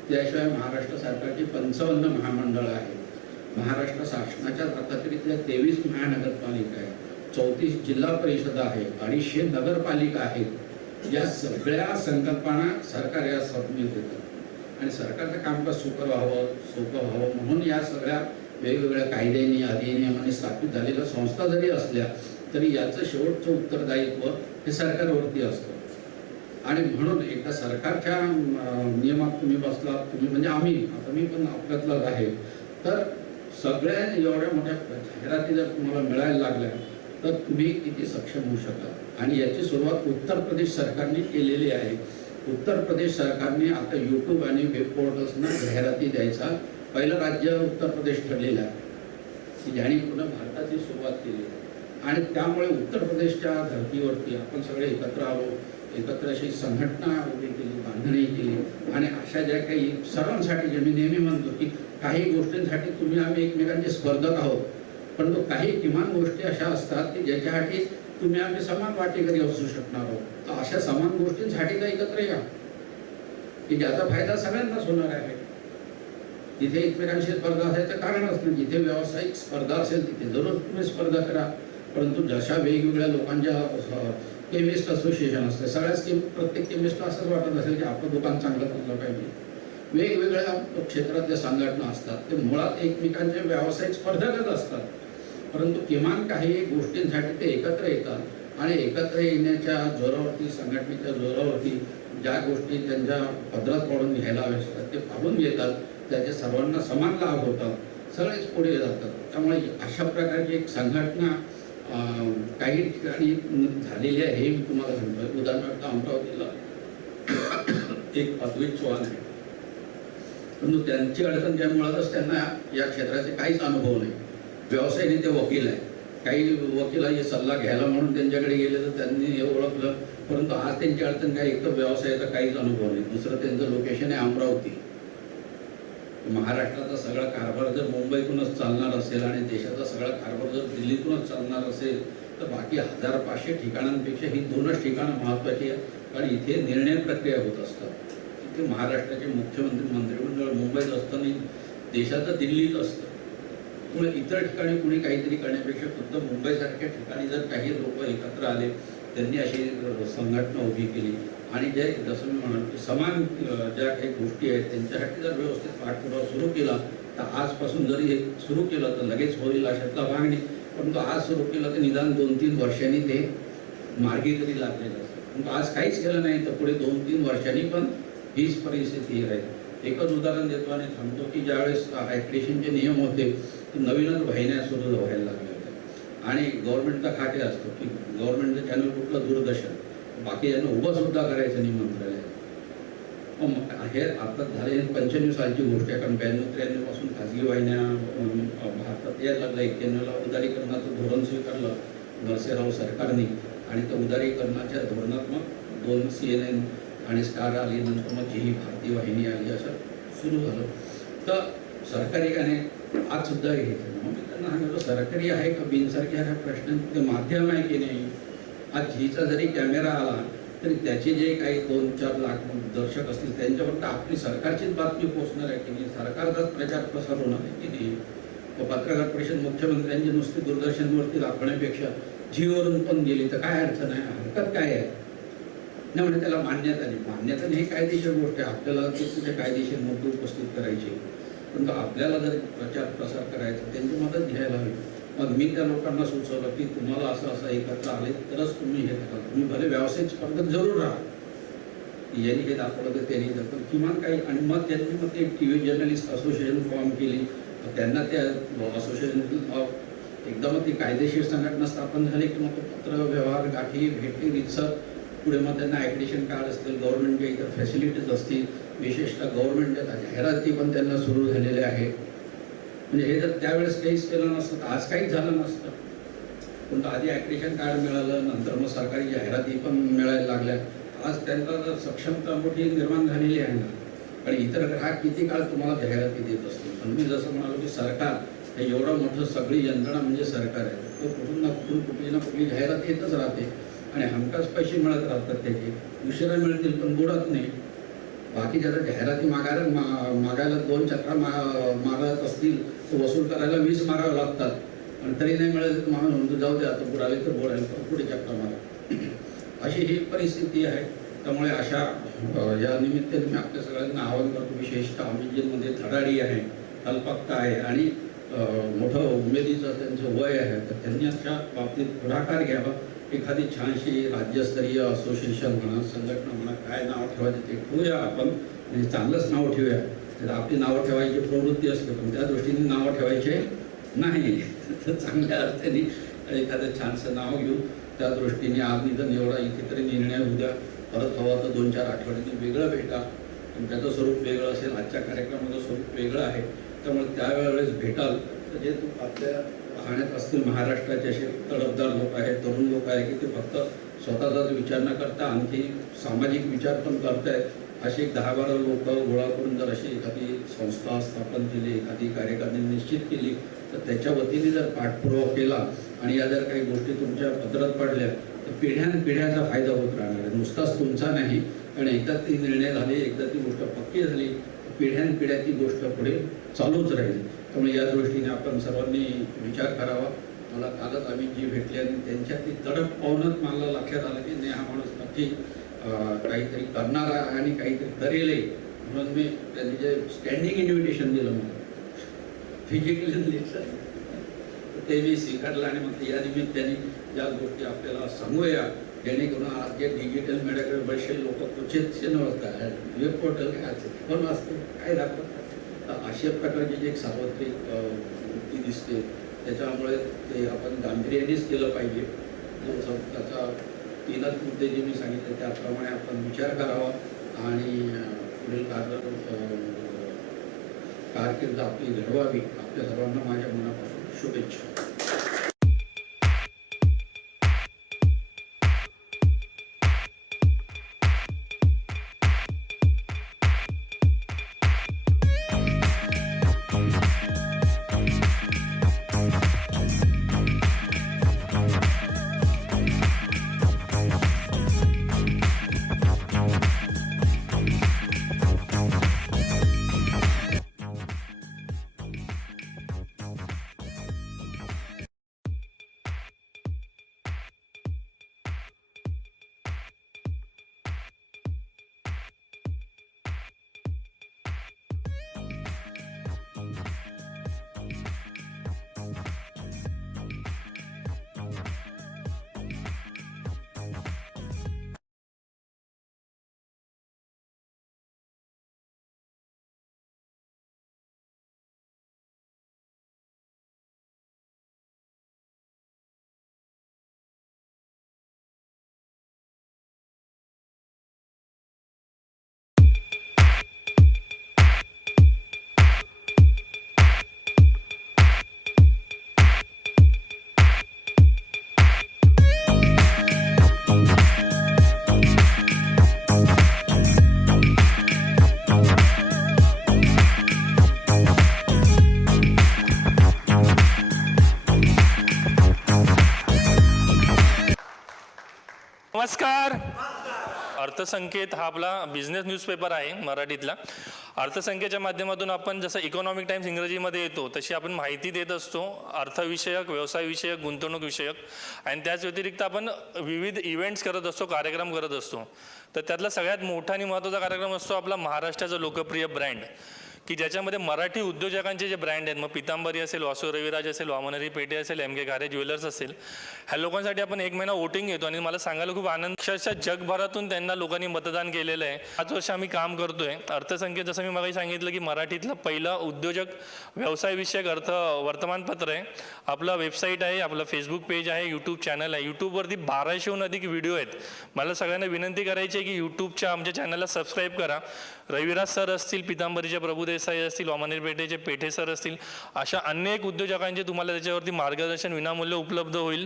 त्याशिवाय महाराष्ट्र सरकारची 55 महामंडळं आहेत. महाराष्ट्र शासनाच्या तत्वावरीतल्या 23 महानगरपालिका आहेत, 34 जिल्हा परिषदा आहेत, 250 नगरपालिका आहेत. या सगळ्या संकल्पना सरकार या संज्ञेत येतात आणि सरकारचं कामकाज सोपं व्हावं म्हणून या सगळ्या वेगवेगळ्या कायद्यांनी अधिनियमाने स्थापित झालेल्या संस्था जरी असल्या तरी याचं शेवटचं उत्तरदायित्व हे सरकारवरती असतं. आणि म्हणून एका सरकारच्या नियमात तुम्ही बसलात, तुम्ही म्हणजे आम्ही, आता मी पण आपल्यातलाच आहे, तर सगळ्या एवढ्या मोठ्या जाहिराती जर तुम्हाला मिळायला लागल्या तर तुम्ही किती सक्षम होऊ शकाल. आणि याची सुरुवात उत्तर प्रदेश सरकारने केलेली आहे. उत्तर प्रदेश सरकारने आता यूट्यूब आणि वेब पोर्टल्सना जाहिराती द्यायचा पहिलं राज्य उत्तर प्रदेश ठरलेलं आहे की ज्याने पुन्हा भारताची सुरुवात केली. आणि त्यामुळे उत्तर प्रदेशच्या धर्तीवरती आपण सगळे एकत्र आलो, एकत्र अशी संघटना उभी केली, बांधणी केली. आणि अशा ज्या काही सर्वांसाठी जे मी नेहमी म्हणतो की काही गोष्टींसाठी तुम्ही आम्ही एकमेकांचे स्पर्धक आहोत, परंतु काही किमान गोष्टी अशा असतात की ज्याच्यासाठी तुम्ही आम्ही समान वाटेकरी असू शकणार आहोत. तर अशा समान गोष्टींसाठी तर एकत्र या की ज्याचा फायदा सगळ्यांनाच होणार आहे. जिथे एकमेकांशी स्पर्धा असायचं कारणच नाही. जिथे व्यावसायिक स्पर्धा असेल तिथे जरूर तुम्ही स्पर्धा करा, परंतु जशा वेगवेगळ्या लोकांच्या केमिस्ट असोसिएशन असते, सगळ्याच प्रत्येक केमिस्टला असंच वाटत असेल की आपलं दुकान चांगलं चाललं पाहिजे. वेगवेगळ्या क्षेत्रातल्या संघटना असतात, ते मुळात एकमेकांच्या व्यावसायिक स्पर्धकच असतात, परंतु किमान काही गोष्टींसाठी ते एकत्र येतात. आणि एकत्र येण्याच्या जोरावरती, संघटनेच्या जोरावरती ज्या गोष्टी त्यांच्या पदरात पाडून घ्यायला आवश्यक ते पाडून घेतात, त्याचे सर्वांना समान लाभ होतात, सगळेच पुढे जातात. त्यामुळे अशा प्रकारची एक संघटना काही ठिकाणी झालेली आहे हे मी तुम्हाला सांगतो. उदाहरणार्थ अमरावतीला एक अद्वैत चव्हाण आहे, परंतु त्यांची अडचण त्या मुळातच त्यांना या क्षेत्राचे काहीच अनुभव नाही. व्यवसायाने ते वकील आहे, काही वकिलांचे सल्ला घ्यायला म्हणून त्यांच्याकडे गेले तर त्यांनी हे ओळखलं, परंतु आज त्यांची अडचण काय, एक तर व्यवसायाचा काहीच अनुभव नाही, दुसरं त्यांचं लोकेशन आहे अमरावती. महाराष्ट्राचा सगळा कारभार जर मुंबईतूनच चालणार असेल आणि देशाचा सगळा कारभार जर दिल्लीतूनच चालणार असेल तर बाकी 1500 ठिकाणांपेक्षा ही 2च ठिकाणं महत्त्वाची आहेत. कारण इथे निर्णय प्रक्रिया होत असतात. इथे महाराष्ट्राचे मुख्यमंत्री मंत्रिमंडळ मुंबईत असताना देशाचं दिल्लीत असतं. त्यामुळे इतर ठिकाणी कुणी काहीतरी करण्यापेक्षा फक्त मुंबईसारख्या ठिकाणी जर काही लोक एकत्र आले, त्यांनी अशी संघटना उभी केली आणि जे जसं मी म्हणालो की समान ज्या काही गोष्टी आहेत त्यांच्यासाठी जर व्यवस्थित पाठपुरावा सुरू केला तर आजपासून जरी हे सुरू केलं तर लगेच होईल अशातला भाग नाही. परंतु आज सुरू केलं तर निदान 2-3 वर्षांनी ते मार्गी तरी लागलेलं असतं. परंतु आज काहीच केलं नाही तर पुढे 2-3 वर्षांनी पण हीच परिस्थिती राहील. एकच उदाहरण देतो आणि थांबतो की ज्यावेळेस ॲक्रेशनचे नियम होते ते नवीनच वाहिन्या सुरू व्हायला लागल्या होत्या आणि गव्हर्नमेंटचा खाते असतो की गव्हर्नमेंटचं चॅनल कुठलं दूरदर्शन, बाकी यांना उभं सुद्धा करायचं नाही मंत्रालयात. हे आता झाले 95 सालची गोष्ट आहे. कारण 92-93 पासून खाजगी वाहिन्या भारतात यायला लागल्या. 91ला उदारीकरणाचं धोरण स्वीकारलं नरसिंहराव सरकारने आणि त्या उदारीकरणाच्या धोरणात मग 2 CNN आणि स्टार आली, नंतर मग ही भारतीय वाहिनी आली, असं सुरू झालं. तर सरकारी गाणे आज सुद्धा घ्यायचं. मग मी त्यांना सांगितलं सरकारी आहे का बिनसरकारी हा प्रश्न ते माध्यम आहे की नाही. आज झीचा जरी कॅमेरा आला तरी त्याचे जे काही 2-4 लाख दर्शक असतील त्यांच्यापर्यंत आपली सरकारचीच बातमी पोहोचणार आहे की नाही, सरकारचाच प्रचार प्रसार होणार आहे की नाही. पत्रकार परिषद मुख्यमंत्र्यांची नुसती दूरदर्शनवरती दाखवण्यापेक्षा झीवरून पण गेली तर काय अडचण आहे, हरकत काय आहे. नाही म्हणजे त्याला मान्यता नाही. मान्यता नाही, कायदेशीर गोष्ट आहे. आपल्याला ते कुठे कायदेशीर मुद्दे उपस्थित करायचे, परंतु आपल्याला जर प्रचार प्रसार करायचा त्यांची मदत घ्यायला हवी. मग मी त्या लोकांना सुचवलं की तुम्हाला असं असं एकत्र आले तरच तुम्ही हे करा. तुम्ही भले व्यावसायिक स्पर्धेत जरूर राहा. यांनी हे दाखवलं तर त्यांनी दाखवलं किमान काही. आणि मग त्यांनी मग ते TV जर्नलिस्ट असोसिएशन फॉर्म केली. त्यांना त्या असोसिएशन एकदम ती कायदेशीर संघटना स्थापन झाली की मग तो पत्र व्यवहार गाठी भेटी रितसर पुढे मग त्यांना ॲग्रेशन कार्ड असतील, गव्हर्नमेंटच्या इतर फॅसिलिटीज असतील, विशेषतः गव्हर्नमेंटच्या जाहिराती पण त्यांना सुरू झालेल्या आहेत. म्हणजे हे जर त्यावेळेस काहीच केलं नसतं तर आज काहीच झालं नसतं. पण आधी ॲग्रेशन कार्ड मिळालं, नंतर मग सरकारी जाहिराती पण मिळायला लागल्या. आज त्यांचा जर सक्षमता मोठी निर्माण झालेली आहे ना. आणि इतर ग्राहक किती काळ तुम्हाला जाहिराती देत असतील. पण मी जसं म्हणालो की सरकार हे एवढं मोठं सगळी यंत्रणा म्हणजे सरकार आहे. तो कुठून ना कुठून कुठली ना कुठली जाहिरात येतच राहते आणि हमखास पैसे मिळत राहतात. त्याचे उशिरा मिळतील पण बुडत नाही. बाकी ज्याला जाहिराती मागायला 2 चक्रा मागत असतील तर वसूल करायला 20 मारावं लागतात आणि तरी नाही मिळालं तर मागून म्हणतो जाऊ दे आता बुडाले तर बुडाले पुढे चक्रा मारा. अशी ही परिस्थिती आहे. त्यामुळे अशा या निमित्ताने मी आपल्या सगळ्यांना आवाहन करतो. विशेषतः अमित धडाडी आहे, कल्पकता आहे आणि मोठं उमेदीचं त्यांचं वय आहे. तर त्यांनी अशा बाबतीत पुढाकार घ्यावा. एखादी छानशी राज्यस्तरीय असोसिएशन म्हणा, संघटना म्हणा, काय नाव ठेवायचं ते ठेवूया आपण. म्हणजे चांगलंच नाव ठेवूया. तर आपली नावं ठेवायची प्रवृत्ती असते पण त्या दृष्टीने नावं ठेवायचे नाही. तर चांगल्या अर्थाने एखादं छानसं नाव घेऊ. त्या दृष्टीने आज निधन एवढा इथे तरी निर्णय उद्या परत हवा तर 2-4 आठवड्यांनी वेगळं भेटा. पण त्याचं स्वरूप वेगळं असेल. आजच्या कार्यक्रमाचं स्वरूप वेगळं आहे. त्यामुळे त्यावेळेस भेटाल तर जे आपल्या पाहण्यात असतील महाराष्ट्राचे असे तडफदार लोक आहेत, तरुण लोक आहेत की ते फक्त स्वतःचाच विचार न करता आणखी सामाजिक विचार पण करत आहेत. असे 10-12 लोक गोळा करून जर अशी एखादी संस्था स्थापन केली, एखादी कार्यकारिणी निश्चित केली तर त्याच्या वतीने जर पाठपुरावा केला आणि या जर काही गोष्टी तुमच्या पदरात पडल्या तर पिढ्याचा फायदा होत राहणार आहे. नुसताच तुमचा नाही. कारण एकदा ती निर्णय झाले, एकदा ती गोष्ट पक्की झाली, पिढ्या ती गोष्ट पुढे चालूच राहील. त्यामुळे या दृष्टीने आपण सर्वांनी विचार करावा. मला कालच आम्ही जी भेटली आणि त्यांच्यात ती तडफ पाहूनच मला लक्षात आलं की नाही हा माणूस नक्की काहीतरी करणारा आणि काहीतरी करेलही. म्हणून मी त्यांनी जे स्टँडिंग इन्व्हिटेशन दिलं मला फिजिकली ते मी स्वीकारलं आणि मग या निमित्ताने या गोष्टी आपल्याला सांगूया जेणेकरून आज जे डिजिटल मीडियाकडे बरेचसे लोक क्वचित नसतात. वेब पोर्टल काय पण असतं काय दाखवतात. अशा प्रकारची जी एक सार्वत्रिक वृत्ती दिसते त्याच्यामुळे ते आपण गांभीर्यानेच केलं पाहिजे. त्याचा 3च मुद्दे जे मी सांगितले त्याप्रमाणे आपण विचार करावा आणि पुढील कारकीर्द आपली घडवावी. आपल्या सर्वांना माझ्या मनापासून शुभेच्छा. नमस्कार. अर्थसंकेत हा आपला बिझनेस न्यूजपेपर आहे मराठीतला. अर्थसंख्येच्या माध्यमातून आपण जसं इकॉनॉमिक टाइम्स इंग्रजीमध्ये येतो तशी आपण माहिती देत असतो, अर्थविषयक, व्यवसायविषयक, गुंतवणूक विषयक. आणि त्याच व्यतिरिक्त आपण विविध इव्हेंट्स करत असतो, कार्यक्रम करत असतो. तर त्यातला सगळ्यात मोठा आणि महत्त्वाचा कार्यक्रम असतो आपला महाराष्ट्राचा लोकप्रिय ब्रँड, की ज्याच्यामध्ये मराठी उद्योजकांचे जे ब्रँड आहेत, मग पितांबरी असेल, वासू रविराज असेल, वामनरी पेठे असेल, एम के घारे ज्वेलर्स असेल, ह्या लोकांसाठी आपण 1 महिना वोटिंग घेतो. आणि मला सांगायला खूप आनंद, अक्षरशः जगभरातून त्यांना लोकांनी मतदान केलेलं आहे. 5 वर्ष आम्ही काम करतोय. अर्थसंकेत जसं मी मगाशी सांगितलं की मराठीतलं पहिलं उद्योजक व्यवसायविषयक वर्तमानपत्र आहे. आपला वेबसाईट आहे, आपलं फेसबुक पेज आहे, यूट्यूब चॅनल आहे. यूट्यूबवरती 1200हून अधिक व्हिडिओ आहेत. मला सगळ्यांना विनंती करायची आहे की यूट्यूबच्या आमच्या चॅनलला सबस्क्राईब करा. रविराज सर असतील, पितांबरीचे प्रभू देसाई असतील, वामनरी पेठेचे पेठे सर असतील, अशा अनेक उद्योजकांचे तुम्हाला त्याच्यावरती मार्गदर्शन विनामूल्य उपलब्ध होईल.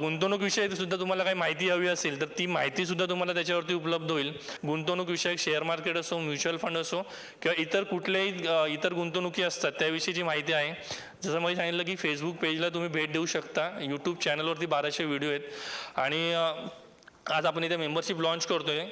गुंतवणूक विषयी सुद्धा तुम्हाला काही माहिती हवी असेल तर ती माहितीसुद्धा तुम्हाला त्याच्यावरती उपलब्ध होईल. गुंतवणूक विषयक शेअर मार्केट असो, म्युच्युअल फंड असो किंवा इतर कुठल्याही इतर गुंतवणुकी असतात त्याविषयीची माहिती आहे. जसं मी सांगितलं की फेसबुक पेजला तुम्ही भेट देऊ शकता. यूट्यूब चॅनलवरती 1200 व्हिडिओ आहेत. आणि आज आपण इथे मेंबरशिप लॉन्च करतोय.